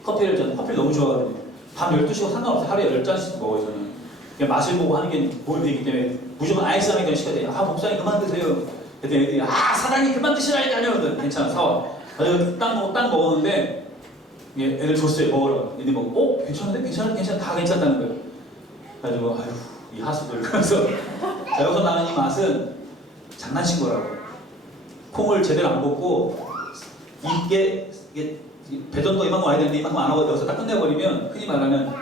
커피를 너무 좋아하거든요. 밤 12시고 상관없어요. 하루에 10잔씩 먹어요 저는. 그러니까 맛을 보고 하는 게 보여드리기 때문에 무조건 아이스 아메리카노 시켜야 돼요. 목사님 그만 드세요. 그랬더니 애들이 사장님 그만 드시라니까요. 괜찮아 사와. 그래서 딱 먹었는데 애들 줬어요 먹으라고. 애들이 먹고 괜찮은데? 괜찮아 다 괜찮다는 거예요. 그래가지고 이 하수들. 그래서 자, 여기서 나는 이 맛은 장난친 거라고. 콩을 제대로 안 볶고 이게 배전도 이만큼 와야 되는데 이만큼 안 하고 여기서 딱 끝내버리면 흔히 말하면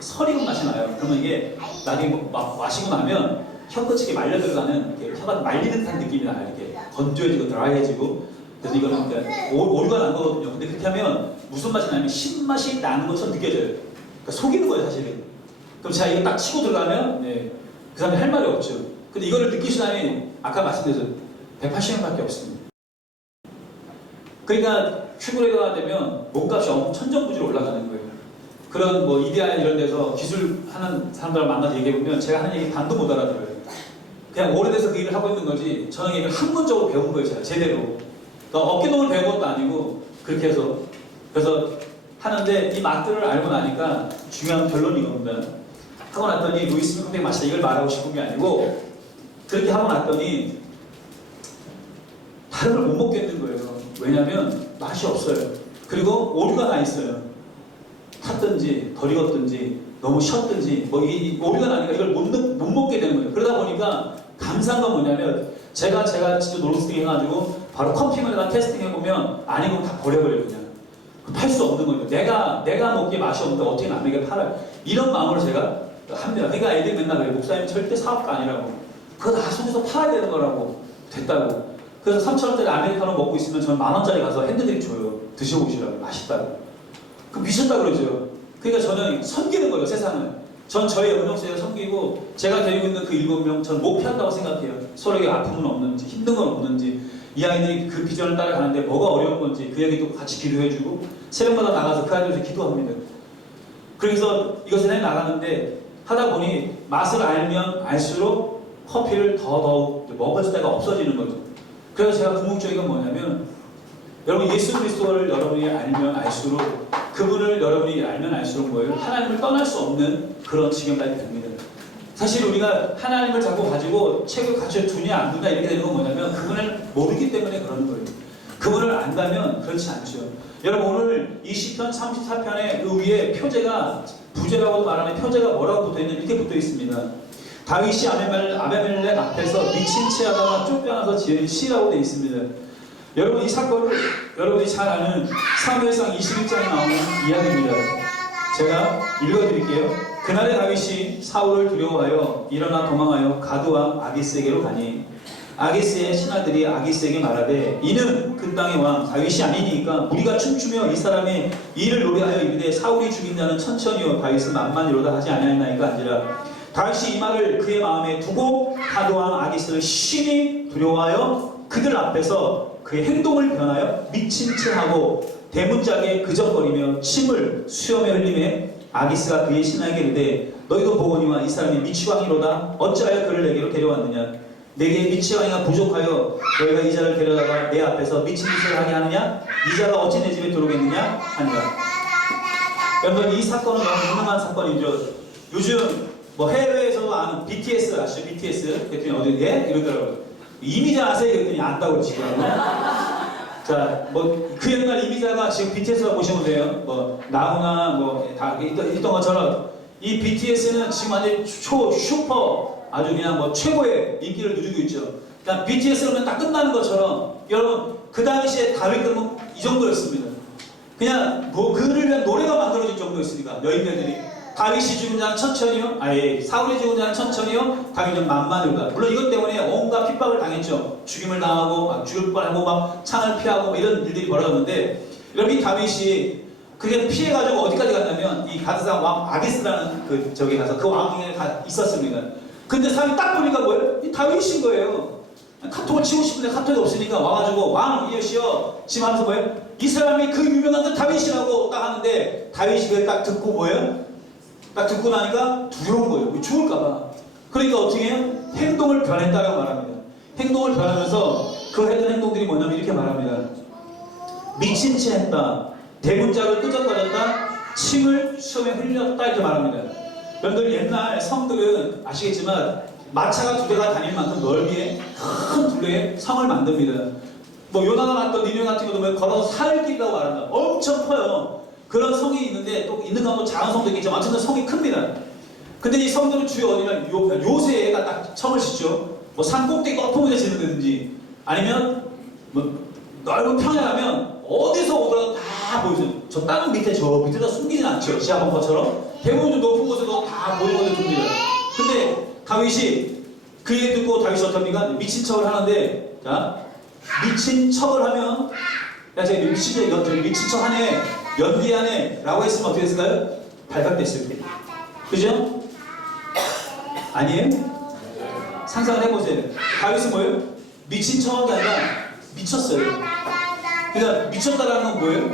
설익은 맛이 나요. 그러면 이게 나중에 마시고 나면 혀 끝이 말려 들어가는 혀가 말리는 듯한 느낌이 나요. 이렇게 건조해지고 드라이해지고 그래서 이거는 그러니까 오류가 난 거거든요. 근데 그렇게 하면 무슨 맛이 나냐면 신맛이 나는 것처럼 느껴져요. 그러니까 속이는 거예요, 사실은. 그럼 제가 이거 딱 치고 들어가면 그 사람이 할 말이 없죠. 근데 이거를 느끼신 사람이 아까 말씀드렸죠. 180명밖에 없습니다. 그러니까 큐브레이더가 되면 몸값이 엄청 천정부지로 올라가는 거예요. 그런 뭐 이데아 이런 데서 기술 하는 사람들을 만나서 얘기해보면 제가 하는 얘기 반도 못 알아들어요. 그냥 오래돼서 그 일을 하고 있는 거지 저는 얘기를 학문적으로 배운 거예요, 제가 제대로. 그러니까 어깨동을 배운 것도 아니고 그렇게 해서 그래서 하는데 이 맛들을 알고 나니까 중요한 결론이 이겁니다. 하고 났더니 루이스 밀크백 맛이다 이걸 말하고 싶은 게 아니고 그렇게 하고 났더니 다른 걸 못 먹겠는 거예요. 왜냐면 맛이 없어요. 그리고 오류가 나 있어요. 탔든지 덜 익었든지 너무 쉬었든지 뭐 이 오류가 나니까 이걸 못 먹게 되는 거예요. 그러다 보니까 감사한 건 뭐냐면 제가 직접 노르스팅 해가지고 바로 컴핑을 테스팅 해보면 아니면 다 버려버려요. 그냥 팔 수 없는 거예요. 내가 먹기에 맛이 없는데 어떻게 남에게 팔아요. 이런 마음으로 제가 합니다. 그러니까 애들이 맨날 그래요. 목사님 절대 사업가 아니라고. 그거 다 속에서 팔아야 되는 거라고. 됐다고. 그래서 3,000원짜리 아메리카노 먹고 있으면 저는 10,000원짜리 가서 핸드드립 줘요. 드셔보시라고. 맛있다고. 그 미쳤다 그러죠. 그러니까 저는 섬기는 거예요, 세상을. 전 저의 영역세를 섬기고 제가 데리고 있는 그 7명 저는 목표한다고 생각해요. 서로에게 아픔은 없는지 힘든 건 없는지 이 아이들이 그 비전을 따라가는데 뭐가 어려운 건지 그 얘기도 같이 기도해주고 새벽마다 나가서 그 아이들한테 기도합니다. 그래서 이것을 해나가는데 하다 보니 맛을 알면 알수록 커피를 더더욱 먹을 때가 없어지는 거죠. 그래서 제가 궁극적인 건 뭐냐면 여러분 예수 그리스도를 여러분이 알면 알수록 그분을 여러분이 알면 알수록 뭐예요? 하나님을 떠날 수 없는 그런 지경까지 됩니다. 사실 우리가 하나님을 자꾸 가지고 책을 갖춰 두냐 안 두냐 이렇게 되는 건 뭐냐면 그분을 모르기 때문에 그러는 거예요. 그분을 안다면 그렇지 않죠. 여러분 오늘 이 시편 34편의 그 위에 표제가 부제라고도 말하는 표제가 뭐라고 붙어있는 이렇게 붙어 있습니다. 다윗이 아베멜렉 앞에서 미친 채 하다가 쫓겨나서 지은 시라고 되어 있습니다. 여러분 이 사건을 여러분이 잘 아는 사무엘상 21장에 나오는 이야기입니다. 제가 읽어드릴게요. 그날에 다윗이 사울을 두려워하여 일어나 도망하여 가드왕 아기스에게로 가니 아기스의 신하들이 아기스에게 말하되 이는 그 땅의 왕 다윗이 아니니까 우리가 춤추며 이 사람의 일을 노래하여 이르되 사울이 죽인 자는 천천히요 다윗은 만만이로다 하지 아니하나이까 한지라. 다윗이 이 말을 그의 마음에 두고 가드왕 아기스를 심히 두려워하여 그들 앞에서 그의 행동을 변하여 미친 채 하고 대문짝에 그적거리며 침을 수염에 흘리매 아기스가 그의 신하에게 이르되 너희도 보거니와 이 사람이 미치광이로다 어찌하여 그를 내게로 데려왔느냐. 내게 미치광이가 부족하여 너희가 이 자를 데려다가 내 앞에서 미친 짓을 하게 하느냐. 이 자가 어찌 내 집에 들어오겠느냐 하니라. 여러분 이 사건은 너무 유명한 사건이죠. 요즘 뭐 해외에서도 아는 BTS 아시죠? BTS 그랬더니 어디 예? 이러더라고요. 이미자 아세요? 그랬더니 안다고 지금. 자, 뭐 그 옛날 이미자가 지금 BTS가 보시면 돼요. 뭐 나훈아 뭐 다 있던 것처럼 이 BTS는 지금 완전 슈퍼 아주 그냥 뭐 최고의 인기를 누리고 있죠. 그러니까 BTS는 딱 끝나는 것처럼 여러분 그 당시에 다윗 그러면 이 정도였습니다. 그냥 뭐 그를 위한 노래가 만들어질 정도였으니까 여인들이 다윗이 죽은 자는 천천히요. 사울이 죽은 자는 천천히요. 다윗은 만만이로다. 물론 이것 때문에 온갖 핍박을 당했죠. 죽임을 당하고 죽을 뻔하고 막 창을 피하고 이런 일들이 벌어졌는데 여러분 이 다윗이 그게 피해가지고 어디까지 갔냐면 이 가드상 왕 아기스라는 그 저기 가서 그 왕에게 있었습니다. 근데 사람이 딱 보니까 뭐예요? 이 다윗인 거예요. 카톡을 치고 싶은데 카톡이 없으니까 와가지고 왕 이엇이여 지금 하면서 뭐예요? 이 사람이 그 유명한 그 다윗이라고 딱 하는데 다윗이 그걸 딱 듣고 뭐예요? 딱 듣고 나니까 두려운 거예요. 죽을까봐. 그러니까 어떻게 해요? 행동을 변했다고 말합니다. 행동을 변하면서 그 했던 행동들이 뭐냐면 이렇게 말합니다. 미친 채 했다. 대문짝을 끄적거렸다. 침을 수염에 흘렸다. 이렇게 말합니다. 여러분들 옛날 성들은 아시겠지만 마차가 두 대가 다닐 만큼 넓이에 큰 둘레에 성을 만듭니다. 뭐 요나가 났던 니네 같은 경우도 걸어서 사흘길이라고 말한다. 엄청 커요. 그런 성이 있는데 또 있는 가운데 작은 성도 있겠지만 어쨌든 성이 큽니다. 근데 이 성들은 주요 어디냐 요새가 딱 성을 짓죠. 뭐 산 꼭대기 높은 곳에 짓는 데든지 아니면 뭐 넓은 평야라면 어디서 오더라도 다 보여줘요. 저 땅 밑에 저 밑에다 숨기진 않죠. 지하 벙커처럼 대부분 높은 곳에도 다 보이거든요. 줍니다. 근데 다윗이 그 얘기 듣고 다윗이 어떻습니까? 미친 척을 하는데 자 미친 척을 하면 야 쟤 미친 척 하네 연기하네 라고 했으면 어떻게 했을까요? 발각됐을 때 그죠? 아니에요? 상상을 해보세요. 다윗은 뭐예요? 미친 척한 게 아니라 미쳤어요. 그러니까 미쳤다라는 건 뭐예요?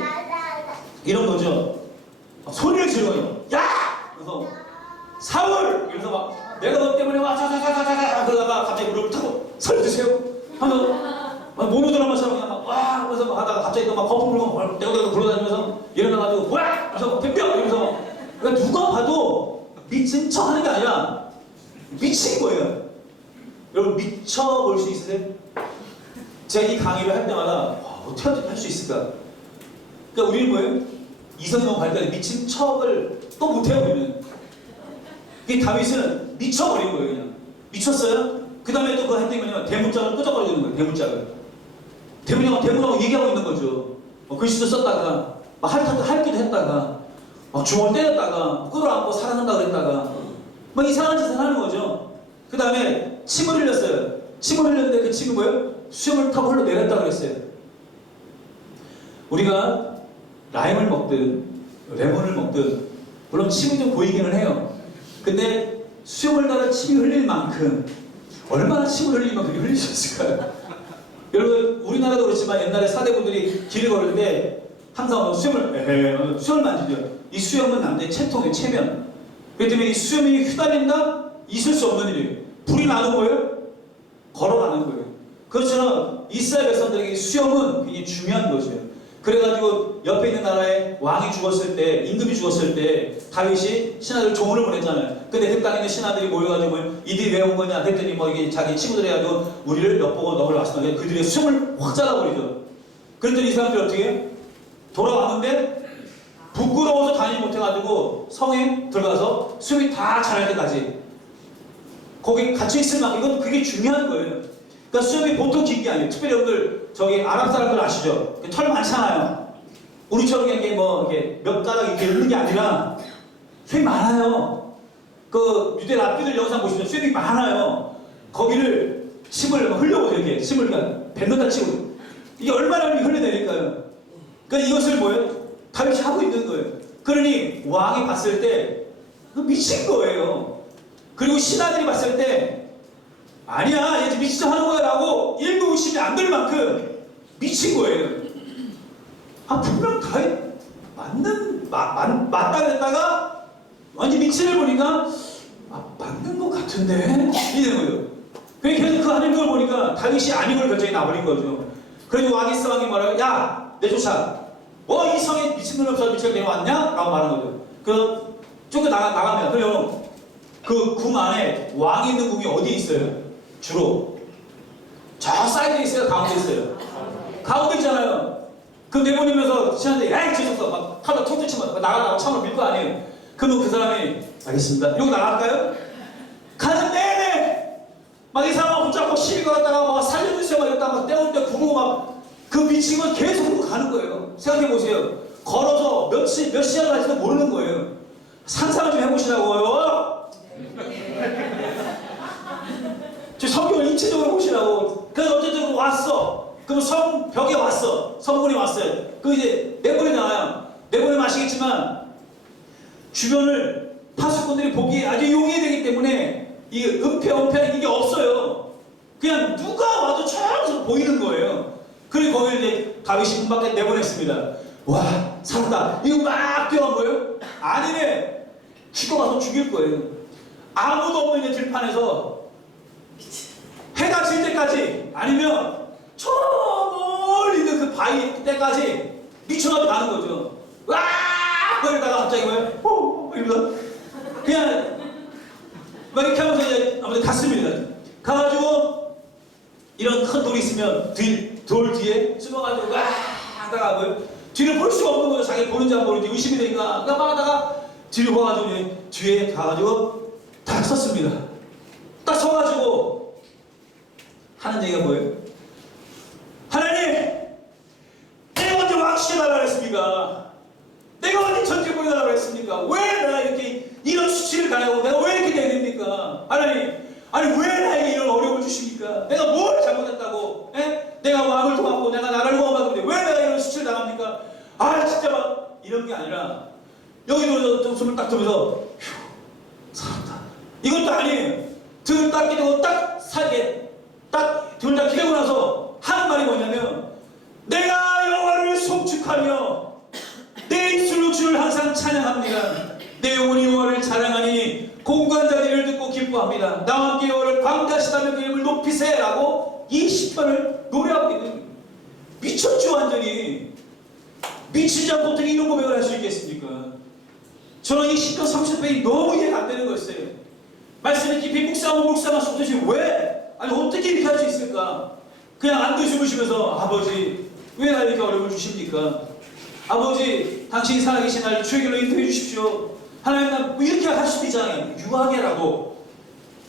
이런 거죠. 소리를 지르고요. 야! 그래서 사울! 이러면서 막 내가 너 때문에 와 자자자자자 그러다가 갑자기 무릎을 타고 살려주세요 하면서 막 모노드라마처럼 그냥 막 와! 그래서 막 하다가 갑자기 또 막 거품 불고 내가 굴러다니면서 일어나가지고 와! 그래서 덤벼! 이러면서 그러니까 누가 봐도 미친 척 하는 게 아니라 미친 거예요. 여러분 미쳐볼 수 있으세요? 제가 이 강의를 할 때마다 와, 어떻게 할 수 있을까? 그러니까 우리는 뭐예요? 이성이 너무 발달해 미친 척을 또 못해요 우리는. 이 다윗은 미쳐버린 거예요 그냥. 미쳤어요? 그 다음에 또 그 행동이 뭐냐면 대문짝을 끄적거리는 거예요. 대문하고 얘기하고 있는 거죠. 글씨도 썼다가 막 핥기도 했다가 막 주먹을 때렸다가 끌어안고 사랑한다 그랬다가 막 이상한 짓을 하는 거죠. 그 다음에 침을 흘렸어요. 침을 흘렸는데 그 침이 뭐예요? 수염을 타고 흘러내렸다 그랬어요. 우리가 라임을 먹든 레몬을 먹든 물론 침이 좀 보이기는 해요. 근데 수염을 따라 침이 흘릴 만큼 얼마나 침을 흘리면 그게 흘릴 수 있을까요? 여러분 우리나라도 그렇지만 옛날에 사대부들이 길을 걸을 때 항상 수염을 만지죠. 이 수염은 남자의 체통의 체면. 그렇기 때문에 이 수염이 휘날린다? 있을 수 없는 일이에요. 불이 나는 거예요? 걸어가는 거예요. 그것처럼 이스라엘 백성들에게 수염은 굉장히 중요한 거죠. 그래가지고 옆에 있는 나라에 왕이 죽었을 때, 임금이 죽었을 때 다윗이 신하들 조문을 보냈잖아요. 근데 그 땅에 있는 신하들이 모여가지고 이들이 왜 온 거냐 그랬더니 뭐 이게 자기 친구들이 해가지고 우리를 엿보고 너를 왔으면 그들의 수염을 확 잘라버리죠. 그랬더니 이 사람들이 어떻게 해요? 돌아왔는데 부끄러워서 다니지 못해가지고 성에 들어가서 수염이 다 자랄 때까지 거기 갇혀 있을 만큼 이건 그게 중요한 거예요. 그러니까 수염이 보통 긴 게 아니에요. 특별히 여러분들 저기 아랍 사람들 아시죠? 털 많잖아요. 우리처럼 이게 뭐 이게 몇 가닥 이렇게 있는 게 아니라 수염이 많아요. 그 유대 랍비들 영상 보시면 수염이 많아요. 거기를 침을 흘려보세요. 이렇게 침을 그냥 뱉는다 치고 이게 얼마나 흘려내릴까요? 그러니까 이것을 뭐예요? 다윗이 하고 있는 거예요. 그러니 왕이 봤을 때 미친 거예요. 그리고 신하들이 봤을 때 아니야 얘 미친 척 하는 거야 라고 일도 의심이 안 될 만큼 미친 거예요. 분명 다윗 맞다 그랬다가 완전 미친을 보니까 맞는 것 같은데 이러는 거예요. 그러니까 계속 그 하는 걸 보니까 다윗이 아닌 걸 결정이 나버린 거죠. 그래서 왕이 뭐라고 야 내쫓아 이 성에 미친놈 없어 미친 내려왔냐? 라고 말하는 거죠. 그럼 조금 나가면 그럼 그 궁 안에 왕이 있는 궁이 어디에 있어요? 주로 저 사이드에 있어요? 가운데 있어요? 가운데 있잖아요. 그럼 내보내면서 신한테 에이 죄송합니다 막 칼로 툭툭 치면 나가다가 참으로 밀 거 아니에요. 그러면 그 사람이 알겠습니다 이러고 나갈까요? 가는 내내 막 이 사람 붙잡고 시비 걸었다가 막 살려주세요 막 이랬다가 막 떼올 때 구르고 막 그 미친 건 계속 그러고 가는 거예요. 생각해보세요. 걸어서 몇 시간 갈지도 모르는 거예요. 상상을 좀 해보시라고요. 저 성경을 입체적으로 보시라고. 그래서 어쨌든 왔어. 그럼 성벽에 왔어. 성문에 왔어요. 그 이제 내보내잖아요. 내보내면 아시겠지만 주변을 파수꾼들이 보기에 아주 용이해야 되기 때문에 이 은폐 이게 없어요. 그냥 누가 와도 저기서 보이는 거예요. 그리고 거기를 이제 다윗이 문 밖에 내보냈습니다. 와 살았다. 이거 막 뛰어간 거예요? 아니네. 죽어가서 죽일 거예요. 아무도 없는 이제 들판에서 해가 질 때까지 아니면 저 멀리 있는 그 바위 때까지 미쳐가지고 가는 거죠. 와! 그러다가 갑자기 뭐예요? 이러면서 그냥 막 이렇게 하면서 이제 아무튼 갔습니다. 가가지고 이런 큰 돌이 있으면 돌 뒤에 숨어가지고 와! 하다가 뭐예요? 뒤를 볼 수가 없는 거죠. 자기 보는지 안 보는지 의심이 되니까 그러니까 막 하다가 뒤로 가가지고 뒤에 가가지고 딱 섰습니다. 딱 서가지고 하는 얘기가 뭐예요? 하나님! 내가 언제 왕시켜달라고 했습니까? 내가 언제 천재 보여달라고 했습니까? 왜 내가 이렇게 이런 수치를 당하고 내가 왜 이렇게 돼야 됩니까? 하나님! 아니 왜 나에게 이런 어려움을 주십니까? 내가 뭘 잘못했다고? 에? 내가 왕을 이런 게 아니라 여기도 좀 숨을 딱 들면서 휴, 살았다. 이것도 아니에요. 등을 딱 기대고 딱 살게 딱 등을 딱 기대고 나서 하는 말이 뭐냐면 내가 여호와를 송축하며 내 입술로 주를 항상 찬양합니다. 내 영혼이 여호와를 자랑하니 공고한 자들을 듣고 기뻐합니다. 나와 함께 여호와를 광대하시다며 그 이름을 높이세 라고 이 시편을 노래하고 있는 거예요. 미쳤죠 완전히. 미치지 않고 어떻게 이런 고백을 할 수 있겠습니까? 저는 이 시편 30편이 너무 이해가 안 되는 거였어요. 말씀을 깊이 묵상하면서 도대체 왜? 아니 어떻게 이렇게 할 수 있을까? 그냥 안고 주무시면서 아버지 왜 나 이렇게 어려움을 주십니까? 아버지 당신이 살아계신 날 주의 길로 인도해 주십시오. 하나님 나 뭐 이렇게 할 수도 있잖아요. 유하게라도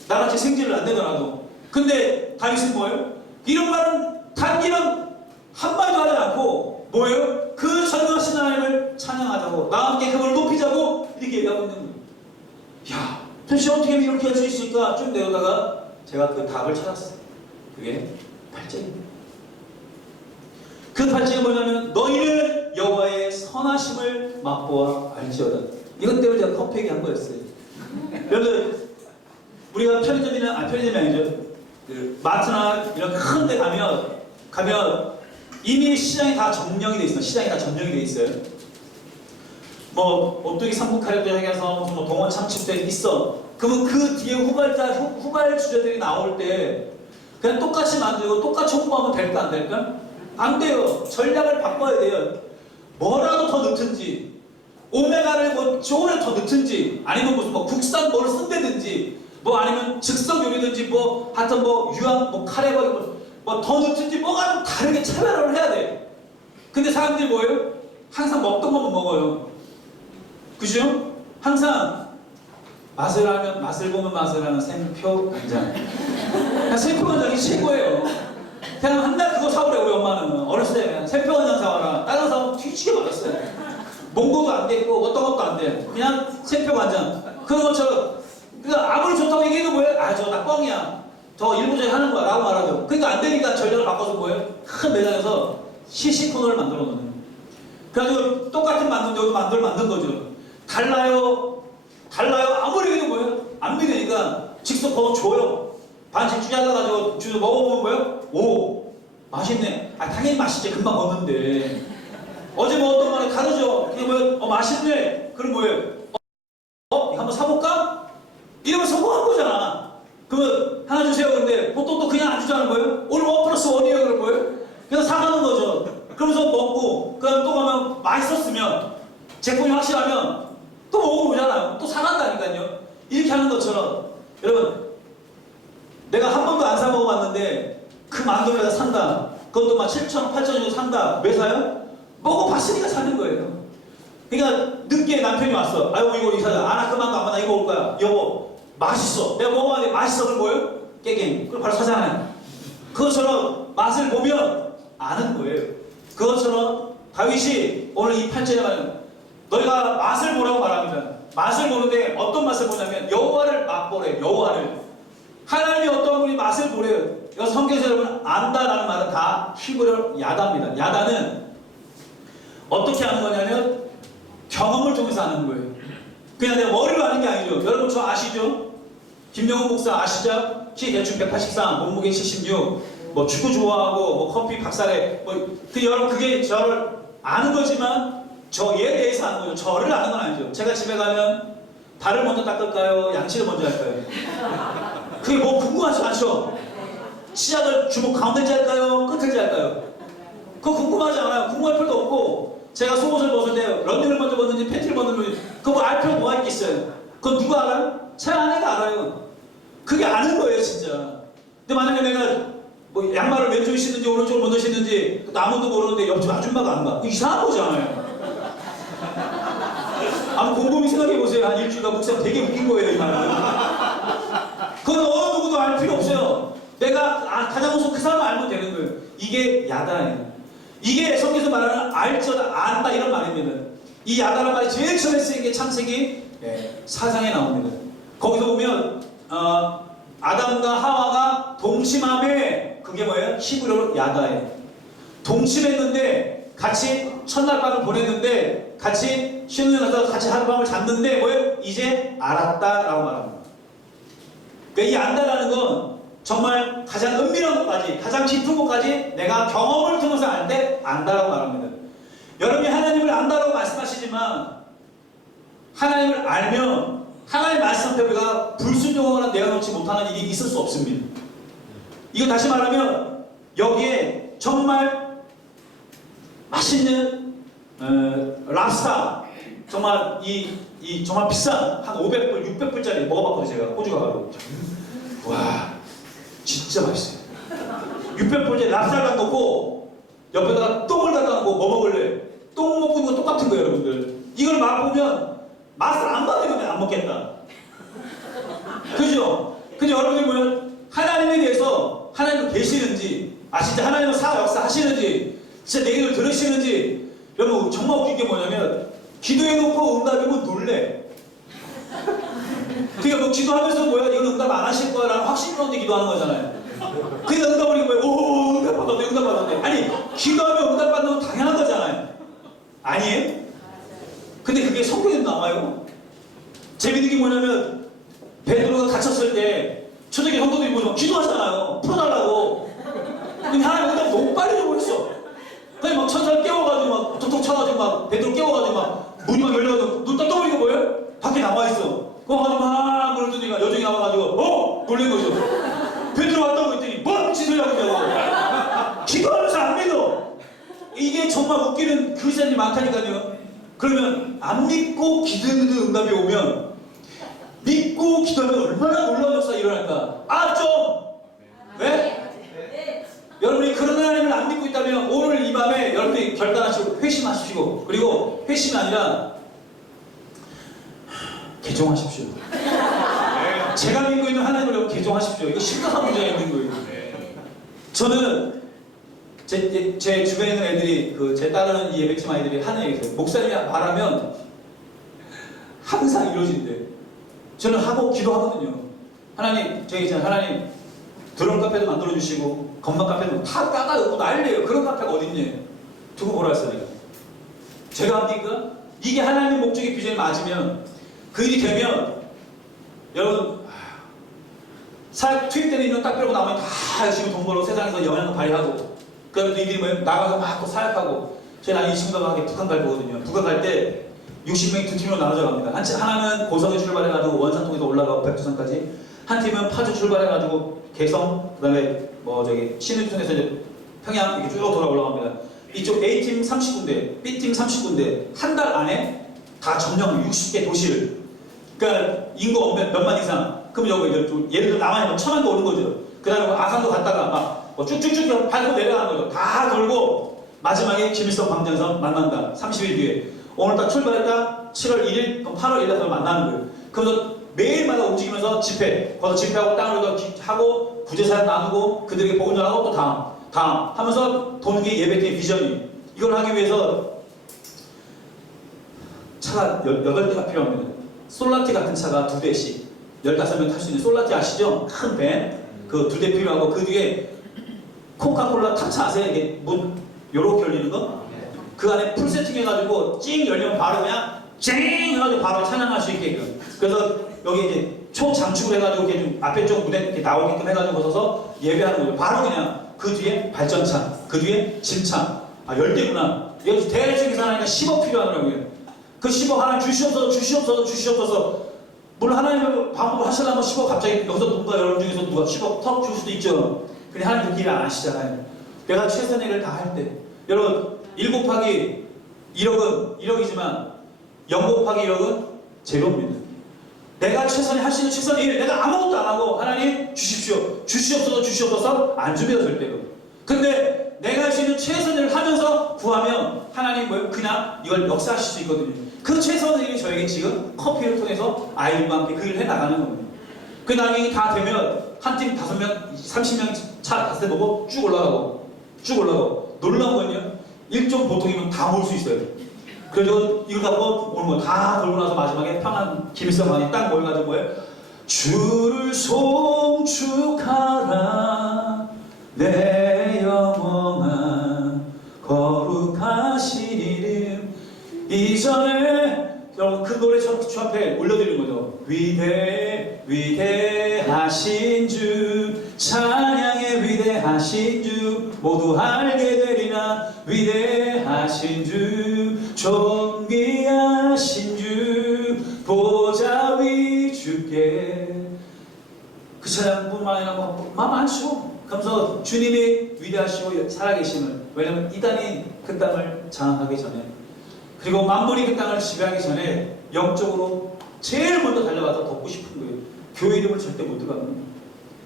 나같이 생질을 안 되더라도. 근데 다윗은 뭐예요? 이런 말은 단기는 한마디도 하지 않고 뭐예요? 그 전능하신 하나님을 찬양하자고 나와 함께 그걸 높이자고 이렇게 얘기하고 있는 거예요. 야 도대체 어떻게 이렇게 할 수 있을까? 좀 내려다가 제가 그 답을 찾았어요. 그게 8절입니다. 그 8절이 뭐냐면 너희는 여호와의 선하심을 맛보아 알지어다. 이것 때문에 제가 커피 얘기한 거였어요. 여러분 우리가 편의점이 아니죠. 그 마트나 이런 큰 데 가면 이미 시장이 다 점령이 돼 있어요. 시장이 다 점령이 돼 있어요. 뭐 오뚜기 삼국가래도 해서 뭐 동원 참치도 있어. 그러면 그 뒤에 후발 주자들이 나올 때 그냥 똑같이 만들고 똑같이 홍보하면 될까 안 될까? 안 돼요. 전략을 바꿔야 돼요. 뭐라도 더 넣든지 오메가를 뭐 조를 더 넣든지 아니면 무슨 뭐 국산 뭐를 쓴다든지 뭐 아니면 즉석 요리든지 뭐 하여튼 뭐 유한 뭐 카레버기 뭐 더 넣든지 뭐가 좀 다르게 차별화를 해야 돼. 근데 사람들이 뭐예요? 항상 먹던 것만 먹어요. 그죠? 항상 맛을 보면 맛을 하는 샘표 간장. 그냥 샘표 간장이 최고예요. 그냥 한날 그거 사오래 우리 엄마는. 어렸을 때 그냥 샘표 간장 사와라. 다른 사오면 뒤지게 말았어요. 몽고도 안 돼 있고 어떤 것도 안 돼. 그냥 샘표 간장. 그런 것처럼 그러니까 아무리 좋다고 얘기해도 뭐예요? 아 저거 나 뻥이야. 저 일부러저기 하는 거야 라고 말하죠. 그러니까 안 되니까 전략을 바꿔서 뭐예요? 큰 매장에서 시식 코너를 만들어 놓는 거예요. 그래가지고 똑같은 만든데 여기 만든 거죠. 달라요 아무리 해도 뭐예요? 안 믿으니까 직접 번호 줘요. 반씩 쭈잘라가지고 주서 먹어보면 뭐예요? 오 맛있네. 아 당연히 맛있지. 금방 먹는데 어제 먹었던 거랑 다르죠. 그게 뭐예요? 맛있네. 그럼 뭐예요? 이거 한번 사볼까? 이러면 성공한 거잖아. 그러면 하나 주세요. 근데 보통 또 그냥 안 주자는 거예요? 오늘 1+1이에요. 그런 거예요? 그래서 사가는 거죠. 그러면서 먹고 그다음 또 가면 맛있었으면 제품이 확실하면 또 먹어보잖아요. 또 사간다니까요. 이렇게 하는 것처럼 여러분 내가 한 번도 안 사 먹어봤는데 그 만두를 내가 산다. 그것도 막 7,000원, 8,000원 주고 산다. 왜 사요? 먹어봤으니까 사는 거예요. 그러니까 늦게 남편이 왔어. 아이고 이거 이사자. 나 그 만두 안 받아. 이거 올 거야. 여보 맛있어. 내가 먹어봤는데 맛있어. 그럼 뭐예요? 깨갱. 그럼 바로 사잖아요. 그것처럼 맛을 보면 아는 거예요. 그것처럼 다윗이 오늘 이 8절에 말하면 너희가 맛을 보라고 말합니다. 맛을 보는데 어떤 맛을 보냐면 여호와를 맛보래. 여호와를. 하나님이 어떤 분이 맛을 보래요. 이거 성경에서 여러분 안다라는 말은 다 히브리어 야다입니다. 야다는 어떻게 하는 거냐면 경험을 통해서 하는 거예요. 그냥 내가 머리로 하는 게 아니죠. 여러분 저 아시죠? 김영훈 목사 아시죠? 키 대충 183, 몸무게 76, 뭐 축구 좋아하고 뭐 커피 박사래 여러분 그게 저를 아는 거지만 저에 대해서 아는 거죠. 저를 아는 건 아니죠. 제가 집에 가면 발을 먼저 닦을까요? 양치를 먼저 할까요? 그게 뭐 궁금하지 않죠? 치약을 주먹 가운데지 할까요? 끝을지 할까요? 그거 궁금하지 않아요. 궁금할 필요도 없고 제가 속옷을 벗을 때 런닝을 먼저 벗는지 팬티를 벗는지 그거 뭐 알 필요 뭐가 있겠어요? 그건 누가 알아요? 제 아내가 알아요. 그게 아는 거예요 진짜. 근데 만약에 내가 뭐 양말을 왼쪽에 신는지 오른쪽을 먼저 신는지 아무도 모르는데 옆집 아줌마가 안 가. 이상한 거잖아요. 한번 곰곰이 생각해보세요. 한 일주일간 목사님 되게 웃긴 거예요 이 말은. 그건 어느 누구도 알 필요 없어요. 내가 가장 우선 그 사람을 알면 되는 거예요. 이게 야다예요. 이게 성경에서 말하는 알지어다 안다 이런 말입니다. 이 야다라는 말이 제일 처음에 쓰인 게 창세기 4장에 나옵니다. 거기서 보면 아담과 하와가 동침함에 그게 뭐예요? 히브리어로 야다예요. 동침했는데 같이 첫날 밤을 보냈는데 같이 쉬는 날 가서 같이 하룻밤을 잤는데 뭐예요? 이제 알았다라고 말합니다. 그러니까 이 안다라는 건 정말 가장 은밀한 것까지, 가장 깊은 것까지 내가 경험을 통해서 알 때 안다라고 말합니다. 여러분이 하나님을 안다라고 말씀하시지만 하나님을 알면 하나님 말씀 앞에 우리가 불순종하거나 내어놓지 못하는 일이 있을 수 없습니다. 이거 다시 말하면 여기에 정말 맛있는 랍스타, 정말 이 정말 비싼 한 500불, 600불짜리 먹어봤거든요. 제가 호주 가가지고. 와, 진짜 맛있어요. 600불짜리 랍스타를 갖다 놓고 옆에다가 똥을 갖다 놓고 뭐 먹을래? 똥 먹고 있는 거 똑같은 거예요, 여러분들. 이걸 맛보면 맛을 안 받으면 안 먹겠다. 그죠? 근데 여러분들 보면 하나님에 대해서 하나님은 계시는지, 진짜 하나님은 역사 하시는지, 진짜 내 얘기를 들으시는지, 여러분 정말 웃긴 게 뭐냐면 기도해놓고 응답이면 놀래. 그러니까 뭐 기도하면서 뭐야 이건 응답 안 하실 거야 라는 확신이 없는데 기도하는 거잖아요. 그러니까 응답을 뭐야? 오, 응답 받았네, 응답 받았네. 아니, 기도하면 응답 받는 건 당연한 거잖아요. 아니에요? 근데 그게 성경에도 나와요. 재밌는 게 뭐냐면 베드로가 갇혔을 때 초대교회 성도들이 뭐 기도하잖아요. 풀어달라고. 근데 하나님 응답 너무 빨리 줘버렸어. 그냥 막 천사를 깨워가지고 막 톡톡 쳐가지고 막 베드로 깨워가지고 막 문이 막 열려가지고 눈 딱 떠버리고 뭐예요? 밖에 나와있어. 그거 가지고 막 그러더니가 여정이 나와가지고 놀란 거죠. 베드로 왔다고 했더니 뭔 짓을 하고 있냐고. 기도하면서 안 믿어. 이게 정말 웃기는 그리스도인이 많다니까요. 그러면 안 믿고 기도했는데 응답이 오면 믿고 기도하면 얼마나 놀라운 역사가 일어날까. 좀! 네? 여러분이 그런 하나님을 안 믿고 있다면 오늘 이 밤에 여러분이 결단하시고 회심하십시오. 그리고 회심이 아니라 개종하십시오. 제가 믿고 있는 하나님을 여러분 개종하십시오. 이거 심각한 문제가 있는 거예요. 저는 제 주변에 있는 애들이 제 따르는 이 예배팀 아이들이 하는 얘기예요. 목사님이 말하면 항상 이루어진대. 저는 하고 기도하거든요. 하나님, 하나님 드럼 카페도 만들어 주시고 건반 카페도 다 깎아놓고 난리예요. 그런 카페가 어딨냐? 두고 보라 했어요. 제가 합니까? 이게 하나님 목적의 비전이 맞으면 그 일이 되면 여러분 사역 투입되는 인원 딱 빼고 나머지 다 열심히 돈 벌고 세상에서 영향을 발휘하고 그러면 이들이 뭐예요? 나가서 막 또 사역하고 제가 이 친구들과 함께 북한 갈 거거든요. 북한 갈 때 60명이 두 팀으로 나눠져 갑니다. 하나는 고성에 출발해가지고 원산 통해서 올라가고 백두산까지, 한 팀은 파주 출발해가지고 개성, 그 다음에 신의주 통해서 이제 평양 이렇게 쭉 돌아 올라갑니다. 이쪽 A팀 30군데, B팀 30군데 한 달 안에 다 점령 60개 도시를, 그러니까 인구 몇만 이상. 그럼 여기 예를 들어 남한이 1000만도 오는 거죠. 그 다음에 아산도 갔다가 막 쭉쭉쭉 밟고 내려가는 거죠. 다 돌고 마지막에 김일성 광장에서 만난다. 30일 뒤에. 오늘 딱 출발했다. 7월 1일, 그럼 8월 1일 날 만나는 거예요. 그러면서 매일마다 움직이면서 집회, 거기서 집회하고 땅으로 하고 구제사역 나누고 그들에게 복음 전하고 또 다음 하면서 도는 게 예배팀의 비전이. 이걸 하기 위해서 차가 8대가 필요합니다. 솔라티 같은 차가 2대씩 15명 탈 수 있는 솔라티 아시죠? 큰 밴. 그 2대 필요하고 그 뒤에 코카콜라 탑차 아세요? 이게 문 요렇게 열리는 거? 그 안에 풀 세팅 해가지고 찡 열리면 바로 그냥 쨍 해가지고 바로 찬양할 수 있게끔. 그래서 여기 이제 초장축을 해가지고 이렇게 좀 앞에 쪽 무대 이렇게 나오게끔 해가지고 서서 예배하는 거죠. 바로 그냥 그 뒤에 발전차, 그 뒤에 짐차. 10대구나. 여기 대충 계산하니까 10억 필요하더라고요. 그 10억 하나 주시옵소서. 물론 하나님의 방법을 하시려면 10억 갑자기 여기서 누가 여러분 중에서 누가 10억 턱 줄 수도 있죠. 근데 하나님 그 길을 안 하시잖아요. 내가 최선의 일을 다 할 때. 여러분 1 곱하기 1억은 1억이지만 0 곱하기 1억은 제로입니다. 내가 최선의 할 수 있는 최선의 일, 내가 아무것도 안 하고 하나님 주십시오. 주시옵소서 안 줍니다 절대로. 근데 내가 할 수 있는 최선의 일을 하면서 구하면 하나님 뭐예요? 그냥 이걸 역사하실 수 있거든요. 그 최선의 일이 저에게 지금 커피를 통해서 아이들과 함께 그 일을 해나가는 겁니다. 그 나중에 다 되면 한 팀 5명, 30명 차 갔을 때 보고 쭉 올라가고 놀라운 건요. 일종 보통이면 다 모을 수 있어요. 그래서 이걸 갖고 오는 거 다 돌고 나서 마지막에 평안 김일성만이 딱 모여가지고 뭐예요? 주를 송축하라 내 영혼아 거룩한 거룩하신 이름. 이전에 그 노래 저 앞에 올려드리는 거죠. 위대하신 주, 찬양의 위대하신 주, 모두 알게 되리라. 위대하신 주, 존귀하신 주, 보좌 위 주께. 그 찬양뿐만 아니라 많죠. 그러면서 주님이 위대하시고 살아계심을, 왜냐하면 이 땅이 그 땅을 장악하기 전에, 그리고 만물이 그 땅을 지배하기 전에 영적으로 제일 먼저 달려가서 덮고 싶은 거예요. 교회 이름을 절대 못 들어갑니다.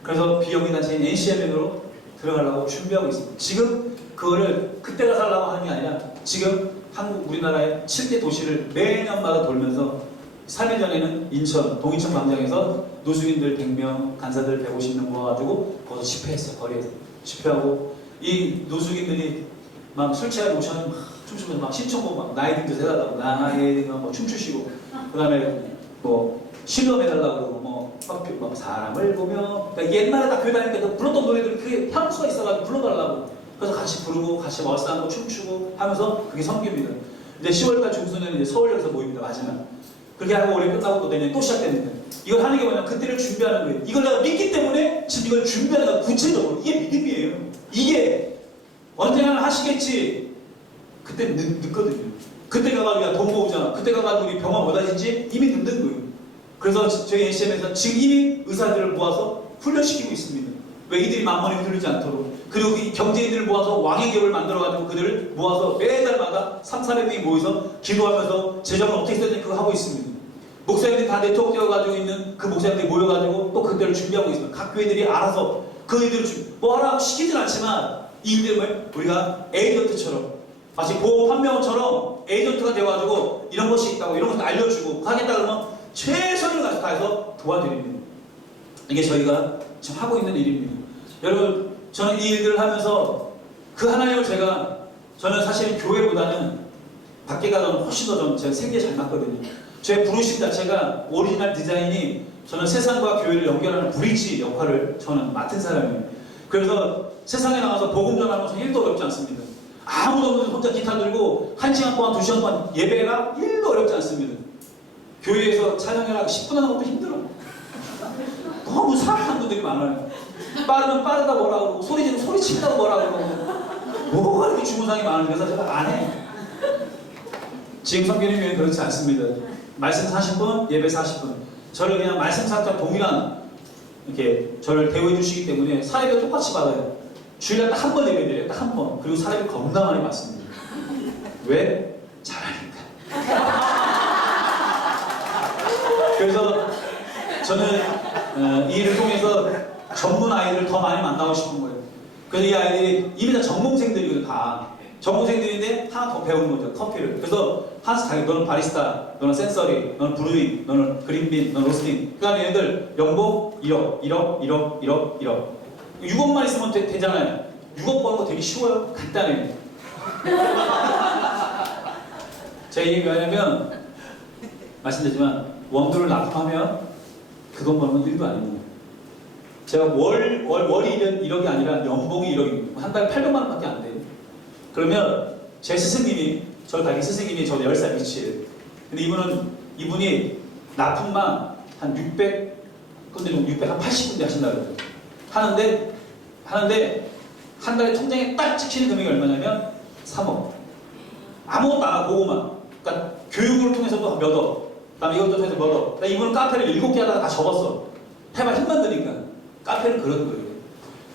그래서 비영리 단체인 NCM으로 들어가려고 준비하고 있습니다. 지금 그거를 그때가 살라고 하는 게 아니라 지금 한국 우리나라의 7대 도시를 매년마다 돌면서 3일 전에는 인천 동인천 광장에서 노숙인들 100명, 간사들 150명 모아가지고 거기서 집회했어요. 거리에서 집회하고, 이 노숙인들이 막 술 취하고 오셔는 막 춤추면서 막 신청곡 막 나이딩도 해달라고, 나이딩 뭐 춤추시고, 그 다음에 뭐 실험 해달라고 그러고, 뭐 사람을 보며, 그러니까 옛날에 다 교회 다닐 때 불렀던 노래들이 그게 향수가 있어가지고 불러달라고, 그래서 같이 부르고 같이 월상하고 춤추고 하면서 그게 성교입니다. 이제 10월달 중순에는 이제 서울역에서 모입니다. 마지막. 그렇게 하고 올해 끝나고 또 내년 또 시작됩니다. 이걸 하는 게 뭐냐면 그때를 준비하는 거예요. 이걸 내가 믿기 때문에 지금 이걸 준비하는 거야. 구체적으로. 이게 믿음이에요. 이게 언젠가는 하시겠지. 그때 늦거든요. 그때 가가지고 야, 돈 모으잖아. 그때 가가지고 우리 병원 못 하시지? 이미 늦는 거예요. 그래서 저희 NCM에서 지금 이미 의사들을 모아서 훈련시키고 있습니다. 왜 이들이 만만히 흔들리지 않도록. 그리고 이 경제인들을 모아서 왕의 기업을 만들어가지고 그들을 모아서 매달마다 300~400명이 모여서 기도하면서 재정을 어떻게 써야 되는지 그거 하고 있습니다. 목사님들이 다 네트워크 되어가지고 있는 그 목사님들이 모여가지고 또 그때를 준비하고 있습니다. 각 교회들이 알아서 그 일들을 뭐 하라고 시키진 않지만 이 일들을 우리가 에이전트처럼, 마치 보험 판매원처럼 에이전트가 되어가지고 이런 것이 있다고 이런 것도 알려주고 하겠다 그러면 최선을 다해서 도와드립니다. 이게 저희가 지금 하고 있는 일입니다. 여러분, 저는 이 일들을 하면서 그 하나님을 저는 사실 교회보다는 밖에 가서는 훨씬 더 제가 생기에 잘 맞거든요. 제 부르심 자체가 오리지널 디자인이 저는 세상과 교회를 연결하는 브릿지 역할을 저는 맡은 사람이에요. 그래서 세상에 나가서 복음 전하는 것은 1도 어렵지 않습니다. 아무도 없는 혼자 기타 들고 1시간 동안 2시간 동안 예배가 1도 어렵지 않습니다. 교회에서 찬양해라 10분 하는 것도 힘들어. 너무 사악한 분들이 많아요. 빠르면 빠르다 뭐라 그러고, 소리 지르면 소리 친다고 뭐라 그러고, 뭐가 이렇게 주문상이 많은지. 그래서 제가 안 해. 지금 성경의 교회는 그렇지 않습니다. 말씀 40분, 예배 40분. 저를 그냥 말씀 사역과 동일한 이렇게 저를 대우해 주시기 때문에 사례비 똑같이 받아요. 주일날 딱 한 번 예배 드려요. 딱 한 번. 그리고 사례비 겁나 많이 받습니다. 왜? 잘하니까. 그래서 저는 이 일을 통해서 전문 아이들을 더 많이 만나고 싶은 거예요. 그래서 이 아이들이 이미 다 전공생들이거든요. 다 전공생들인데 하나 더 배우는 거죠. 커피를. 그래서 하나씩 다, 너는 바리스타, 너는 센서리, 너는 브루잉, 너는 그린빈, 너는 로스팅. 그 다음에 얘네들 연봉 1억 6억만 있으면 되잖아요. 6억 버는 거 되게 쉬워요. 간단해요. 제 얘기가 뭐냐면, 말씀드리지만 원두를 납품하면 그 돈 버는 건 1도 아닙니다. 제가 월이 1억이 아니라 연봉이 1억입니다. 한 달에 800만 원밖에 안 돼요. 그러면 제 스승님이, 저를 가르친 스승님이 저 10살 밑이에요. 근데 이분이 납품만 한 600군데, 한 80군데 하신다고 그래요. 하는데 한 달에 통장에 딱 찍히는 금액이 얼마냐면 3억. 아무것도 안 하고 그거만. 그러니까 교육을 통해서도 몇 억. 그다음에 이것도 통해서 몇 억. 그러니까 이분은 카페를 7개 하다가 다 접었어. 해봐 힘만 드니까. 카페는 그런 거예요.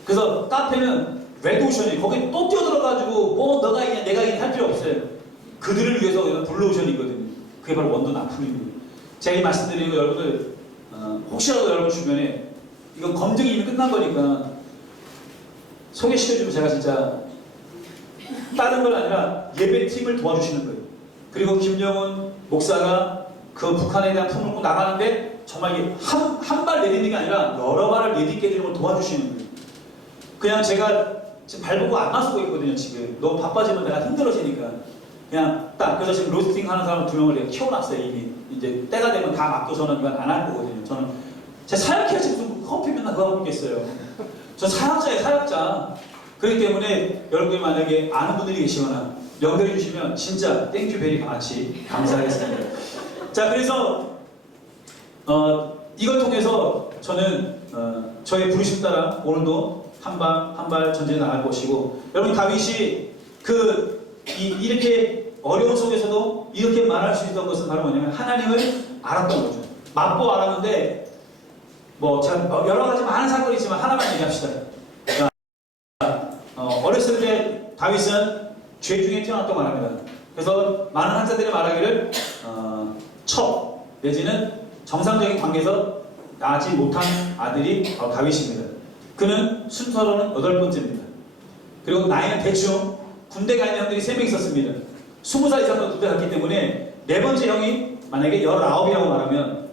그래서 카페는 레드오션이 거기 또 뛰어들어가지고 뭐 너가 이냐 내가 이냐 할 필요 없어요. 그들을 위해서 블루오션이거든요. 그게 바로 원두 납품입니다. 제가 이 말씀드리는 거 여러분들 혹시라도 여러분 주변에 이건 검증이 이미 끝난 거니까 소개시켜주면 제가 진짜 다른 건 아니라 예배팀을 도와주시는 거예요. 그리고 김영훈 목사가 그 북한에 대한 품을 꼭 나가는데 정말 한 발 내딛는 게 아니라 여러 발을 내딛게 되는 걸 도와주시는 거예요. 그냥 제가 지금 발보고 안 나서고 있거든요. 지금 너무 바빠지면 내가 힘들어지니까 그냥 딱. 그래서 지금 로스팅 하는 사람 2명을 키워놨어요. 이미 이제 때가 되면 다 맡겨서는 이건 안 할 거거든요. 저는 제 사역해야지 무슨 커피 맨날 그거 하고 있겠어요. 저 사역자예요. 사역자. 그렇기 때문에 여러분이 만약에 아는 분들이 계시거나 연결해 주시면 진짜 땡큐 베리 마치 감사하겠습니다. 자, 그래서 이걸 통해서 저는 저의 부르심 따라 오늘도 한 발 전진해 나갈 것이고, 여러분 다윗이 이렇게 어려운 속에서도 이렇게 말할 수 있었던 것은 바로 뭐냐면 하나님을 알았던 거죠. 맛보 알았는데 뭐 제가 여러 가지 많은 사건이 있지만 하나만 얘기합시다. 어렸을 때 다윗은 죄 중에 태어났다고 말합니다. 그래서 많은 학자들이 말하기를 첩 내지는 정상적인 관계에서 나지 못한 아들이 다윗입니다. 그는 순서로는 8번째입니다. 그리고 나이는 대충 군대 가 있는 형들이 3명 있었습니다. 20살 이상으로 군대 갔기 때문에 4번째 형이 만약에 19이라고 말하면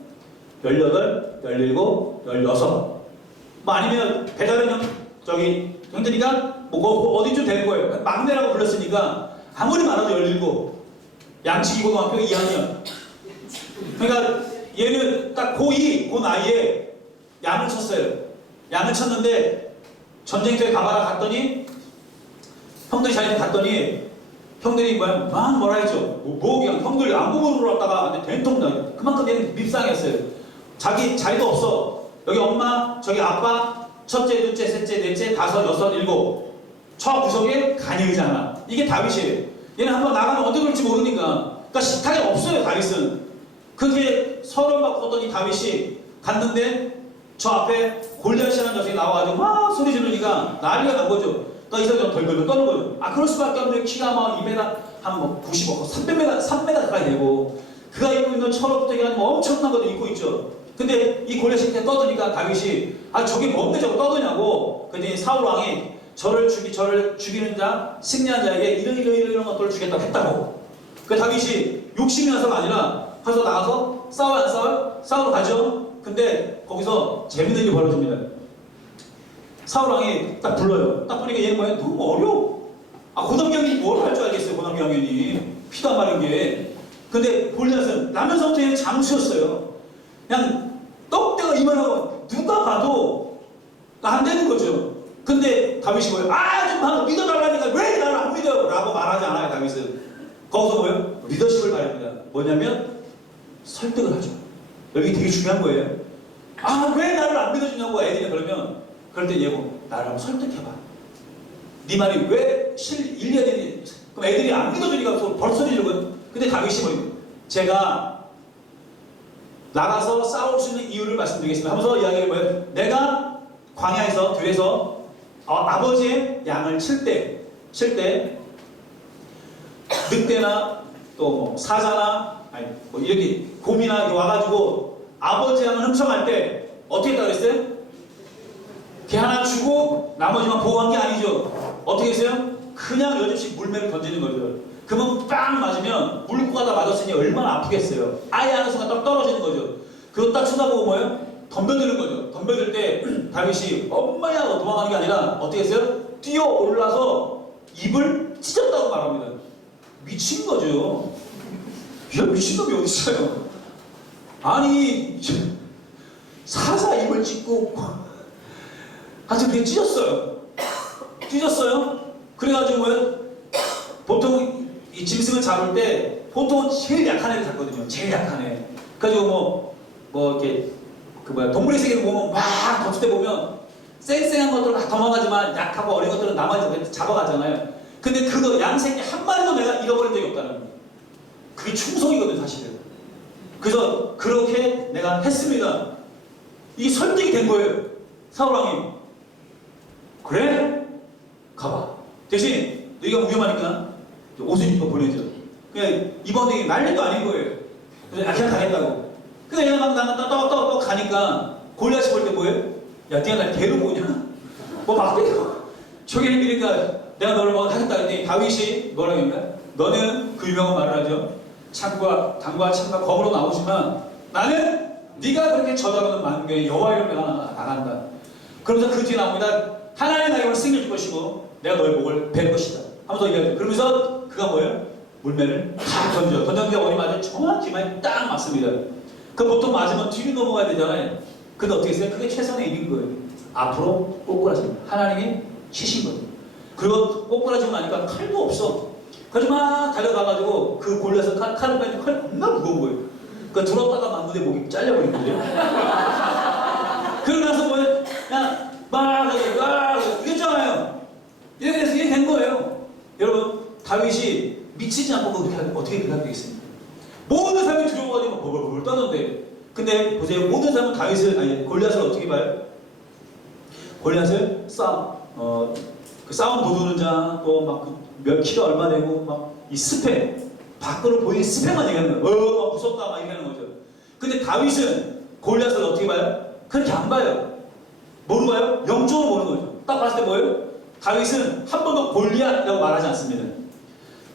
18, 17, 16 아니면 배다른 형들이가 뭐 어디쯤 되는 거예요. 막내라고 불렀으니까 아무리 많아도 17, 양치기 고등학교 2학년. 그러니까 얘는 딱 고2, 그 나이에 양을 쳤어요. 양을 쳤는데 전쟁터에 가봐라 갔더니 형들이 자기네 갔더니 형들이 뭐라 했죠. 그냥 형들 안부모로 왔다가 된통 나 그만큼 얘는 밉상했어요. 자기도 없어. 여기 엄마, 저기 아빠, 첫째, 둘째, 셋째, 넷째, 다섯, 여섯, 일곱. 저 구석에 간이잖아. 이게 다윗이에요. 얘는 한번 나가면 어떻게 될지 모르니까. 그러니까 식탁에 없어요, 다윗은. 그게 서론 받고 걷더니 다윗이 갔는데 저 앞에 골리앗이라는 녀석이 나와가지고 막 소리 지르니까 난리가 난 거죠. 그러니까 이 사람이 덜덜덜 떠는 거죠. 그럴 수밖에 없는데 키가 막 2m, 한 95, 300m 가까이 되고 그가 입고 있는 철없되게 하는 엄청난 것도 입고 있죠. 근데 이 골리앗이 떠드니까 다윗이 저게 뭔데 저거 떠드냐고. 그랬더니 사울 왕이 저를 죽이는 자, 승리한 자에게 이런 것들을 주겠다고 했다고. 그 다윗이 욕심이 나서가 아니라 가서 나가서 싸워요 안 싸워요? 싸우러 가죠. 근데 거기서 재밌는 일이 벌어집니다. 사울왕이 딱 불러요. 딱 보니까 얘는 뭐야? 너무 어려워. 고등학생이 뭘 할 줄 알겠어요. 고등학생이 피도 안 마른 게. 근데 골리앗은 나면서부터 얘는 장수였어요. 그냥 떡대가 이만하고 누가 봐도 안 되는 거죠. 근데 다윗이 뭐예요? 좀 믿어달라니까 왜 나를 안 믿어요? 라고 말하지 않아요. 다윗은 거기서 뭐예요? 리더십을 발휘합니다. 뭐냐면 설득을 하죠. 여기 되게 중요한 거예요. 왜 나를 안 믿어주냐고 애들이 그러면 그럴 때 얘고 나를 한번 설득해봐. 네 말이 왜 일리가 되니? 그럼 애들이 안 믿어주니까 벌써 이러거든. 근데 다윗이 뭐예요? 제가 나가서 싸울 수 있는 이유를 말씀드리겠습니다. 하면서 이야기를 뭐예요? 내가 광야에서 들에서 아버지의 양을 칠 때 늑대나 또 사자나 이렇게 곰이나 와가지고 아버지 양을 훔쳐갈 때 어떻게 했다고 그랬어요? 걔 하나 주고 나머지만 보호한 게 아니죠. 어떻게 했어요? 그냥 여접시 물매를 던지는 거죠. 그러면 빵 맞으면 물고가다 맞았으니 얼마나 아프겠어요. 아예 하는 순간 딱 떨어지는 거죠. 그거 딱 쳐다보고 뭐예요? 덤벼드는 거죠. 덤벼들 때 다윗이 엄마야 하고 도망가는 게 아니라 어떻게 했어요? 뛰어 올라서 입을 찢었다고 말합니다. 미친 거죠. 야, 미친놈이 어디 있어요? 아니 사자 입을 찢고 하여튼 그게 찢었어요. 그래가지고 뭐예요? 보통 이 짐승을 잡을 때 보통은 제일 약한 애를 잡거든요. 제일 약한 애. 그래가지고 이렇게 동물의 세계를 보면 막 덮칠 때 보면 쌩쌩한 것들은 막 도망가지만 약하고 어린 것들은 나머지 잡아가잖아요. 근데 그거 양새끼 한 마리도 내가 잃어버린 적이 없다는 거예요. 그게 충성이거든 사실은. 그래서 그렇게 내가 했습니다. 이게 설득이 된 거예요. 사울왕이 그래? 가봐. 대신 너희가 위험하니까 옷을 입고 보내줘. 그냥 이번에 난리도 아닌 거예요. 그래서 그냥 가겠다고. 근데 얘가 막 떠 가니까 골리앗이 볼 때 뭐예요? 야, 네가 날 개로 보냐? 막 저기 힘이니까 내가 너를 하겠다 했더니 다윗이 뭐라고 했냐? 너는 그 유명한 말을 하죠. 창과 당과 창과 검으로 나오지만 나는 네가 그렇게 저작하는 만경에 여호와 이름으로 나간다. 그러면서 그 뒤에 나옵니다. 하나님 나에게 승리를 줄 것이고 내가 너의 목을 벨 것이다. 하면서 얘기하죠. 그러면서 그가 뭐예요? 물매를 다 던졌는데 어디 맞아요? 정확히 딱 맞습니다. 그 보통 맞으면 뒤로 넘어가야 되잖아요. 근데 어떻게 했어요? 그게 최선의 일인 거예요. 앞으로 꼬꾸라집니다. 하나님이 치신 거예요. 그리고 꼬꾸라지고 나니까 칼도 없어. 그래서 막 달려가가지고 그 골리앗을 칼을 빼니 칼이 겁나 무거운 거예요. 그러니까 들었다가 만두대 목이 잘려버린 거예요. 그러고 나서 뭐예요? 그냥 막 이겼잖아요. 이렇게 해서 이게 된 거예요. 여러분, 다윗이 미치지 않고 어떻게 그렇게 되겠습니까? 모든 사람이 두려워가지고 벌벌벌 떠는데, 근데 보세요. 모든 사람은 골리앗을 어떻게 봐요? 골리앗을 그 싸움 도두는 자, 또 막 몇 키가 얼마 되고, 막 이 스펙, 밖으로 보이는 스펙만 얘기하는 거예요. 막 무섭다, 막 얘기하는 거죠. 근데 다윗은 골리앗을 어떻게 봐요? 그렇게 안 봐요. 뭐로 봐요? 영적으로 보는 거죠. 딱 봤을 때 뭐예요? 다윗은 한 번도 골리앗이라고 말하지 않습니다.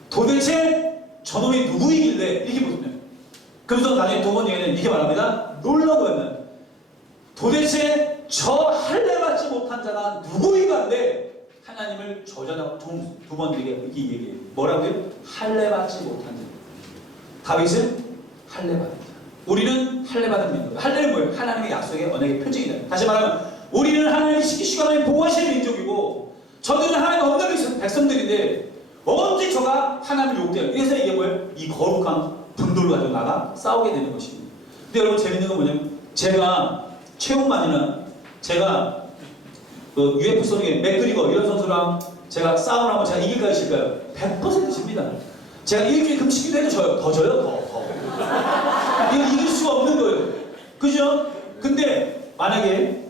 도대체 저놈이 누구이길래 이렇게 보시면, 그러면서 나중에 두 번 얘기는 이렇게 말합니다. 놀라운 거였나요? 도대체 저 할례받지 못한 자가 누구이간데 하나님을 저주하고 두 번 이렇게 얘기해요. 뭐라고요? 할례받지 못한 자. 다윗은 할례받은 자. 우리는 할례받은 민족. 할례는 뭐예요? 하나님의 약속의 언약의 표징이다. 다시 말하면 우리는 하나님이 시키시고 하나님 보호하시는 민족이고, 저들은 하나님 없는 백성들인데 언제 저가 하나님을 욕돼요. 그래서 이게 뭐예요? 이 거룩한 분돌을 가지고 나가 싸우게 되는 것입니다. 근데 여러분, 재밌는 건 뭐냐면, 제가 최홍만이나 제가 그 UFC 선수의 맥그리거 이런 선수랑 제가 싸움을 하면 제가 이길까요, 질까요? 100% 집니다. 제가 일주일 금식기도 해도 져요. 더 져요, 더. 이거 이길 수가 없는 거예요. 그죠? 근데 만약에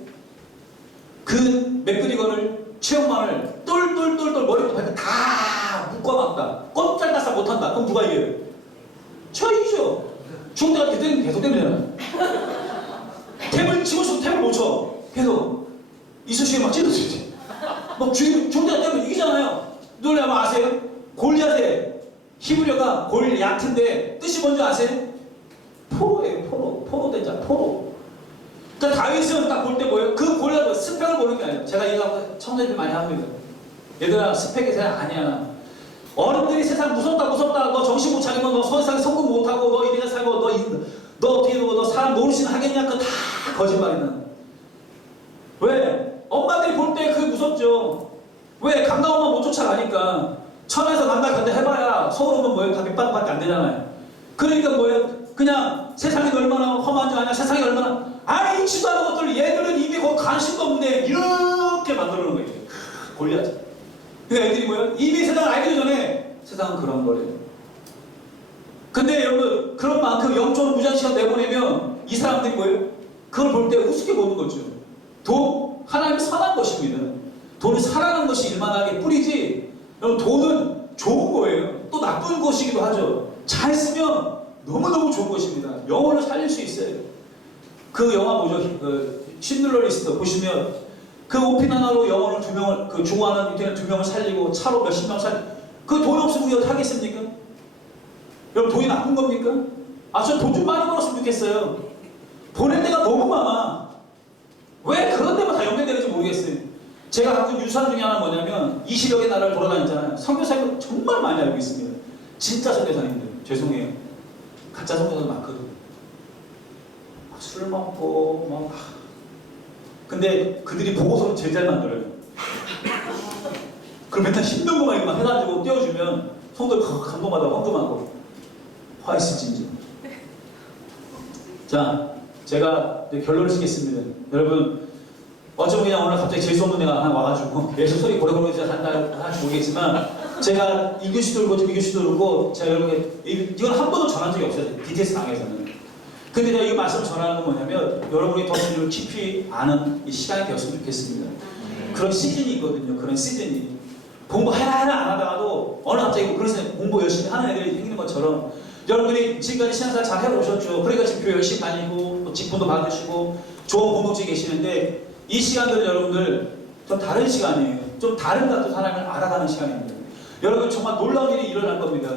그 맥그리거를 최홍만을 똘똘똘똘 머리부터 발끝 다 묶어놨다. 꼼짝달싹 못한다. 그럼 누가 이겨요? 저 이기죠. 죽을 때가 그때는 계속 되면 탭을 치고 싶어 탭을 못 쳐. 계속 이쑤시개 막 찔러주지. 막 죽을 때가 되면 이기잖아요. 놀래 아마 아세요? 골리앗의 히브리어가 얕은데 뜻이 뭔지 아세요? 포로예요. 포로대자 포로. 그러니까 다윗은 딱 볼 때 뭐예요? 그 골리앗 스펙을 보는 게 아니에요. 제가 이거 청년들 많이 합니다. 얘들아, 스펙이 세상 아니야. 어른들이 세상 무섭다 너 정신 못 차리면 너 세상에 성공 못하고 너 이래서 살고 너 어떻게 되고 너 사람 노릇이나 하겠냐, 그거 다 거짓말이야. 왜? 엄마들이 볼 때 그게 무섭죠. 왜? 강남 엄마 못 쫓아가니까. 천에서 강남 견대 해봐야 서울 오면 뭐예요? 다 밑바닥밖에 안 되잖아요. 그러니까 뭐예요? 그냥 세상이 얼마나 험한 줄 아냐, 세상이 얼마나 아니지도 않은 것들, 얘들은 이미 거기 관심도 없는데 이렇게 만들어 놓은 거예요. 골리앗. 그러니까 애들이 뭐예요? 이미 세상을 알기 전에 세상은 그런 거래요. 근데 여러분, 그런 만큼 영적으로 무장시간 내보내면 이 사람들이 뭐예요? 그걸 볼 때 우습게 보는 거죠. 돈, 하나님이 선한 것입니다. 돈이 살아나는 것이 일만하게 뿌리지, 여러분, 돈은 좋은 거예요. 또 나쁜 것이기도 하죠. 잘 쓰면 너무너무 좋은 것입니다. 영혼을 살릴 수 있어요. 그 영화 뭐죠? 신들러 리스트 보시면 그 오핀 하나로 영혼을 2명을, 그 죽어가는 이태는 2명을 살리고 차로 몇십 명 살리고, 그 돈 없으면 이거 하겠습니까? 여러분, 돈이 나쁜 겁니까? 저 돈 좀 많이 벌었으면 좋겠어요. 보낼 데가 너무 많아. 왜 그런 데만 다 연결되는지 모르겠어요. 제가 갖고 유산 중에 하나 뭐냐면 20여 개 나라를 돌아다녔잖아요. 선교사님들 정말 많이 알고 있습니다. 진짜 선교사님들. 죄송해요. 가짜 선교사도 많거든요. 술 먹고 뭐. 근데 그들이 보고서는 제일 잘 만들어요. 그럼 맨날 힘든 거만 이렇게 막 해가지고 띄워주면 성도들 감동받아 황금하고 화이스진지. 자, 제가 결론을 쓰겠습니다. 여러분, 어쩌면 그냥 오늘 갑자기 재수없는 애가 하나 와가지고 예수 소리 고래고래 한다는지 모르겠지만, 제가 이교시도 그렇고 저교시도 그렇고 제가 여러분에게 이건 한 번도 전한 적이 없어요. DTS 당에서는. 근데 제가 이 말씀을 전하는 건 뭐냐면, 여러분이 더 주님을 깊이 아는 이 시간이 되었으면 좋겠습니다. 그런 시즌이 있거든요. 그런 시즌이. 공부해라 안 하다가도 어느 갑자기 그래서 공부 열심히 하는 애들이 생기는 것처럼, 여러분이 지금까지 신앙생활 잘 해오셨죠. 그러니까 지금 교회 열심히 다니고 또 직분도 받으시고 좋은 공동체에 계시는데, 이 시간들은 여러분들 좀 다른 시간이에요. 좀 다른 것도 하나님을 알아가는 시간입니다. 여러분, 정말 놀라운 일이 일어날 겁니다.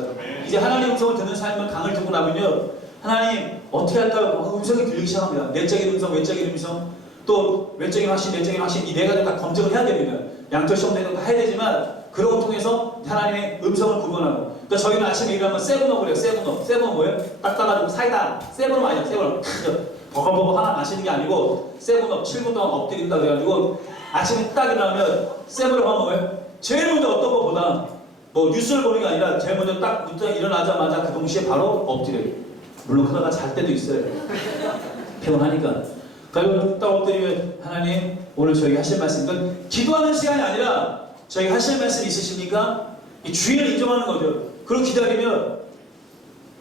이제 하나님의 음성을 듣는 삶을 강을 두고 나면요, 하나님 어떻게 할까요? 음성이 들리기 시작합니다. 내적인 음성, 외적인 음성, 또 외적인 확신, 내적인 확신, 이 네 가지를 다 검증을 해야 됩니다. 양쪽 시험 내도 다 해야 되지만, 그런 걸 통해서 하나님의 음성을 구분하고. 그러니까 저희는 아침에 일어나면 세븐업을 해요. 세븐업. 세븐업 뭐예요? 딱 따가지고 사이다. 세븐업 아니야. 세븐업. 버거버거 하나 마시는 게 아니고 세븐업 7분 동안 엎드린다 그래가지고 아침에 딱 일어나면 세븐업 하면 뭐예요? 제일 먼저 어떤 것보다 뭐 뉴스를 보는 게 아니라 제일 먼저 딱 일어나자마자 그 동시에 바로 엎드려요. 물론 그러다가 잘 때도 있어요. 피곤하니까. 그리고 딱 엎드리면 하나님 오늘 저에게 하실 말씀, 이건 기도하는 시간이 아니라 저에게 하실 말씀 있으십니까? 이 주의를 인정하는 거죠. 그리고 기다리면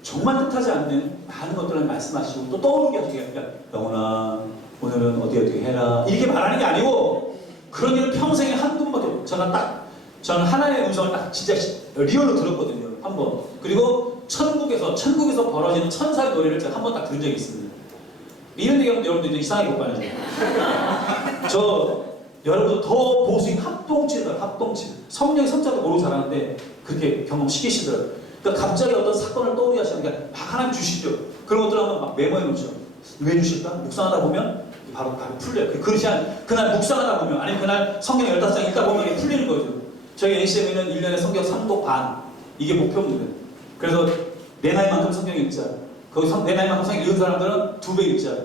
정말 뜻하지 않는 많은 것들을 말씀하시고 또 떠오르게 하시게, 야 영훈아 오늘은 어떻게 해라 이렇게 말하는 게 아니고, 그런 일을 평생에 한두 번도 저는 하나님의 음성을 딱 진짜 리얼로 들었거든요. 한 번. 그리고 천국에서 벌어지는 천사의 노래를 제가 한 번 딱 들은 적이 있습니다. 이런 얘기하면 여러분들 이상하게 못 봐요. 저 여러분도 더 보수인 합동칠. 성령의 성자도 모르고 잘하는데 그렇게 경험시키시더라고요. 그러니까 갑자기 어떤 사건을 떠오르게 하시는 게 막 하나님 주시죠. 그런 것들 한번 막 메모해 놓죠. 왜 주실까? 묵상하다 보면 바로 풀려요. 그날 묵상하다 보면, 아니면 그날 성경 15장 읽다 보면 이게 풀리는 거죠. 저희 ACM에는 1년에 성경 3독 반, 이게 목표입니다. 그래서 내 나이만큼 성경 읽자. 거기서 내 나이만큼 성경 읽은 사람들은 2배 읽자.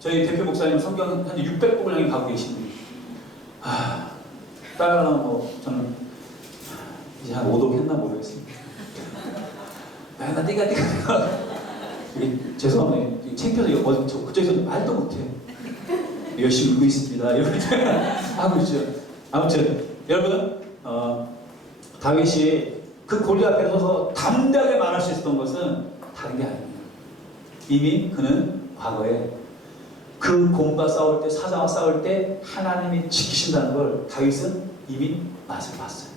저희 대표 목사님은 성경 한 600복을 향해 가고 계십니다. 따라가면 뭐 저는 이제 한 5독 했나 모르겠습니다. 나 띠까띠까 죄송합니다. 창피해서 그쪽에서 말도 못해. 열심히 읽고 있습니다. 이렇게 하고 있죠. 아무튼 여러분, 다윗이 그 골리앗 앞에 서서 담대하게 말할 수 있었던 것은 다른 게 아닙니다. 이미 그는 과거에 그 곰과 싸울 때, 사자와 싸울 때 하나님이 지키신다는 걸 다윗은 이미 맛을 봤어요.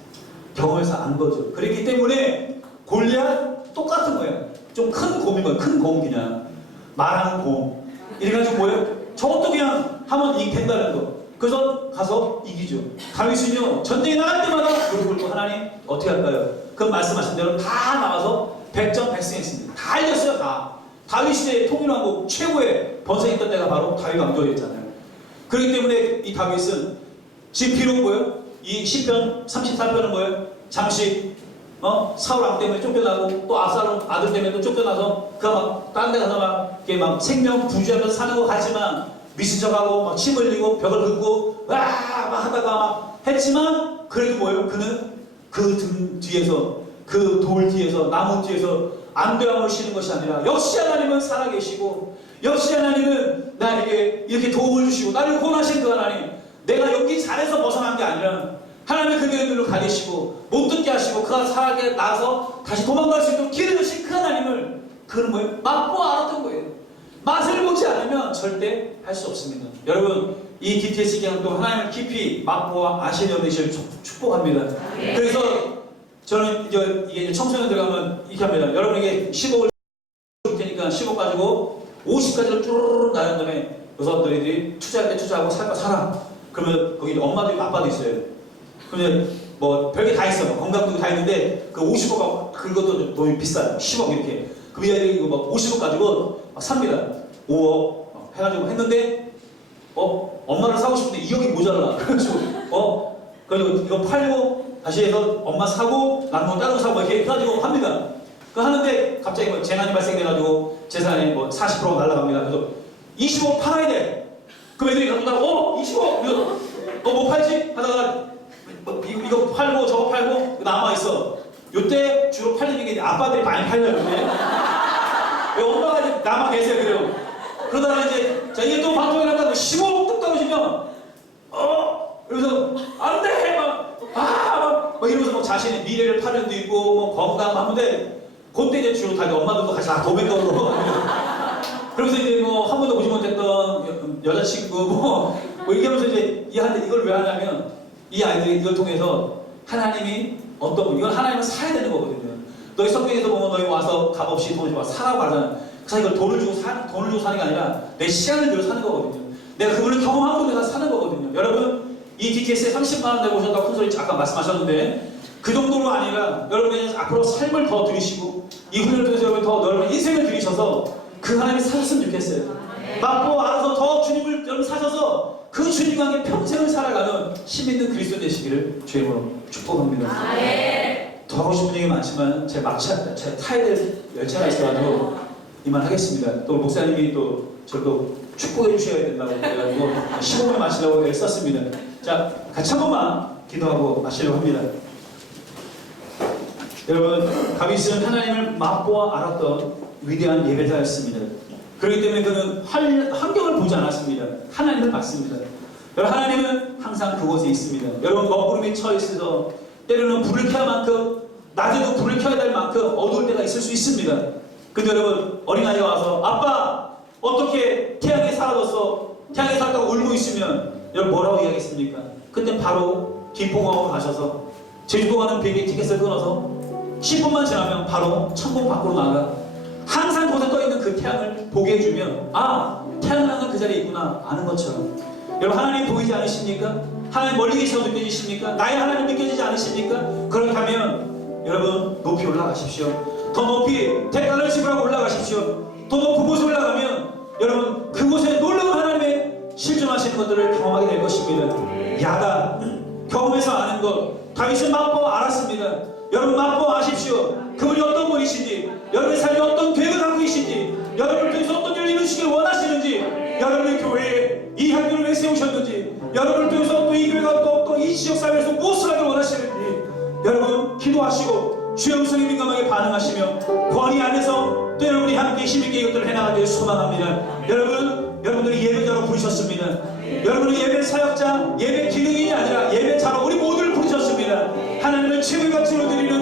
경험에서 안 거죠. 그렇기 때문에 골리앗 똑같은 거예요. 좀 큰 곰인 거예요. 큰 곰, 그냥 말하는 곰. 이래가지고 뭐예요? 저것도 그냥 하면 된다는 거. 그래서 가서 이기죠. 다윗은요, 전쟁에 나갈 때마다 무릎 꿇고 하나님 어떻게 할까요? 그 말씀하신 대로 다 나가서 백전백승했습니다. 다 이겼어요, 다. 다윗 시대의 통일왕국 최고의 번성했던 때가 바로 다윗 왕조였잖아요. 그렇기 때문에 이 다윗은 지금 비록 뭐예요? 이 시편 34편은 뭐예요? 잠시 사울 왕 때문에 쫓겨나고 또 압살롬 아들 때문에 또 쫓겨나서 그가 막 다른 데 가서 막 이렇게 막 생명 부주하면서 사는 것 같지만 미친 척하고 막 침 흘리고 벽을 긁고 와 막 하다가 막 했지만, 그래도 뭐예요? 그는 그 등 뒤에서, 그 돌 뒤에서, 나무 뒤에서 안도함을 쉬는 것이 아니라 역시 하나님은 살아계시고 역시 하나님은 나에게 이렇게 도움을 주시고 나를 구원하신 그 하나님, 내가 여기 잘해서 벗어난 게 아니라 하나님의 그들의 눈을 가리시고 못 듣게 하시고 그가 살아게 나서 다시 도망갈 수 있도록 길을 주신 그 하나님을 그는 뭐예요? 맛보아 알았던 거예요. 맛을 보지 않으면 절대 할 수 없습니다. 여러분, 이 DTS 기간도 하나님을 깊이 맛보아 아시는 되시길 축복합니다. 그래서 저는 이게 청소년 들어가면 이렇게 합니다. 여러분에게 10억을 줄 테니까 10억 가지고 50까지를 쭈르르 나른 다음에 여섯 너희들이 투자할 때 투자하고 살 거 사라. 그러면 거기 엄마도 있고 아빠도 있어요. 근데 뭐 별게 다 있어. 뭐 건강도 다 있는데 그 50억하고 그것도 너무 비싸요. 10억 이렇게. 그 이야기 이거 막 50억 가지고 막 삽니다. 5억 해가지고 했는데 엄마를 사고 싶은데 2억이 모자라. 그래가지고 그리고 이거 팔고 다시 해서 엄마 사고 남은 거 다른 거 사고 이렇게 해가지고 합니다. 그 하는데 갑자기 뭐 재난이 발생돼가지고 재산이 뭐 40%가 날라갑니다. 그래서 20억 팔아야 돼. 그럼 애들이 가다가 20억 그래서 뭐 팔지? 하다가 이거 팔고 저거 팔고 남아있어. 요때 주로 팔리는 게 아빠들이 많이 팔려요. 엄마가 이제 남아 계세요. 그래요. 그러다가 이제 자 이게 또 방송에 나가서 15억 뚝 떨어지면 그래서 안돼 막 이러면서 막 자신의 미래를 파는 데도 있고 뭐 건강 하는데 그때 이제 주로 다 엄마들도 같이 다 도매가로 그러면서 이제 뭐 한 번도 보지 못했던 여자친구 뭐 얘기하면서 이제 이하는데 이걸 왜 하냐면 이 아이들이 이걸 통해서 하나님이 어떤 분, 이건 하나님은 사야 되는 거거든요. 너희 성경에서 보면 너희 와서 값없이 돈을 주고 사라고 하잖아. 그래서 이걸 돈을 주고 사는 게 아니라 내 시간을 들여 사는 거거든요. 내가 그분을 경험하고 내가 사는 거거든요. 여러분, 이 DTS에 30만 원 내고 오셨다고 큰 소리 아까 말씀하셨는데 그 정도로 아니라 여러분이 앞으로 삶을 더 들이시고 이 훈련을 통해서 여러분 더 넓은 인생을 들이셔서 그 하나님이 사셨으면 좋겠어요. 맛보 알아서 더 주님을 여러분 사셔서 그 주님과 함께 평생을 살아가는 힘 있는 그리스도 되시기를 주님으로 축복합니다. 더 하고 싶은 얘기 많지만 제가 타야 될 열차가 있어가지고 이만하겠습니다. 또 목사님이 또 저도 축복해 주셔야 된다고 그래가지고 15분에 마치려고 애를 썼습니다. 자, 같이 한 번만 기도하고 마치려고 합니다. 여러분, 다윗은 하나님을 맛보아 알았던 위대한 예배자였습니다. 그렇기 때문에 그는 환경을 보지 않았습니다. 하나님을 봤습니다. 여러분, 하나님은 항상 그곳에 있습니다. 여러분, 먹구름에 처해 있어서 때로는 불을 켜야 만큼, 낮에도 불을 켜야 될 만큼 어두울 때가 있을 수 있습니다. 근데 여러분, 어린아이가 와서 아빠 어떻게 태양이 사라졌어? 태양이 사라졌다고 울고 있으면 여러분 뭐라고 이야기했습니까? 그때 바로 김포공항으로 가셔서 제주도 가는 비행기 티켓을 끊어서 10분만 지나면 바로 천국 밖으로 나가 항상 곳에 떠있는 그 태양을 보게 해주면 아, 태양은 항상 그 자리에 있구나 아는 것처럼. 여러분, 하나님 보이지 않으십니까? 하나님 멀리 계셔도 느껴지십니까? 나의 하나님 느껴지지 않으십니까? 그렇다면 여러분 높이 올라가십시오. 더 높이 대가를 지불하고 올라가십시오. 더 높은 곳에 올라가면 여러분 그곳에 놀라운 하나님의 실존하시는 것들을 경험하게 될 것입니다. 야다 경험해서 아는 것. 다윗은 맛보아 알았습니다. 여러분 맛보아 아십시오. 그분이 어떤 분이신지, 여러분의 삶에 어떤 계획을 갖고 계신지, 여러분을 통해서 어떤 일을 이루시길 원하시는지, 여러분의 교회에 이 학교를 왜 세우셨는지, 여러분을 통해서 또 이 교회가 또 이 지역 사회에서 무엇을 하길 원하시는지 여러분 기도하시고 주의 음성에 민감하게 반응하시며 권위 안에서 또 여러분이 함께 힘있게 이것들을 해나가기를 소망합니다. 여러분들이 예배자로 부르셨습니다. 여러분은 예배 사역자, 예배 기능인이 아니라 예배자로 우리 모두를 부르셨습니다. 하나님을 최고의 가치로 드리는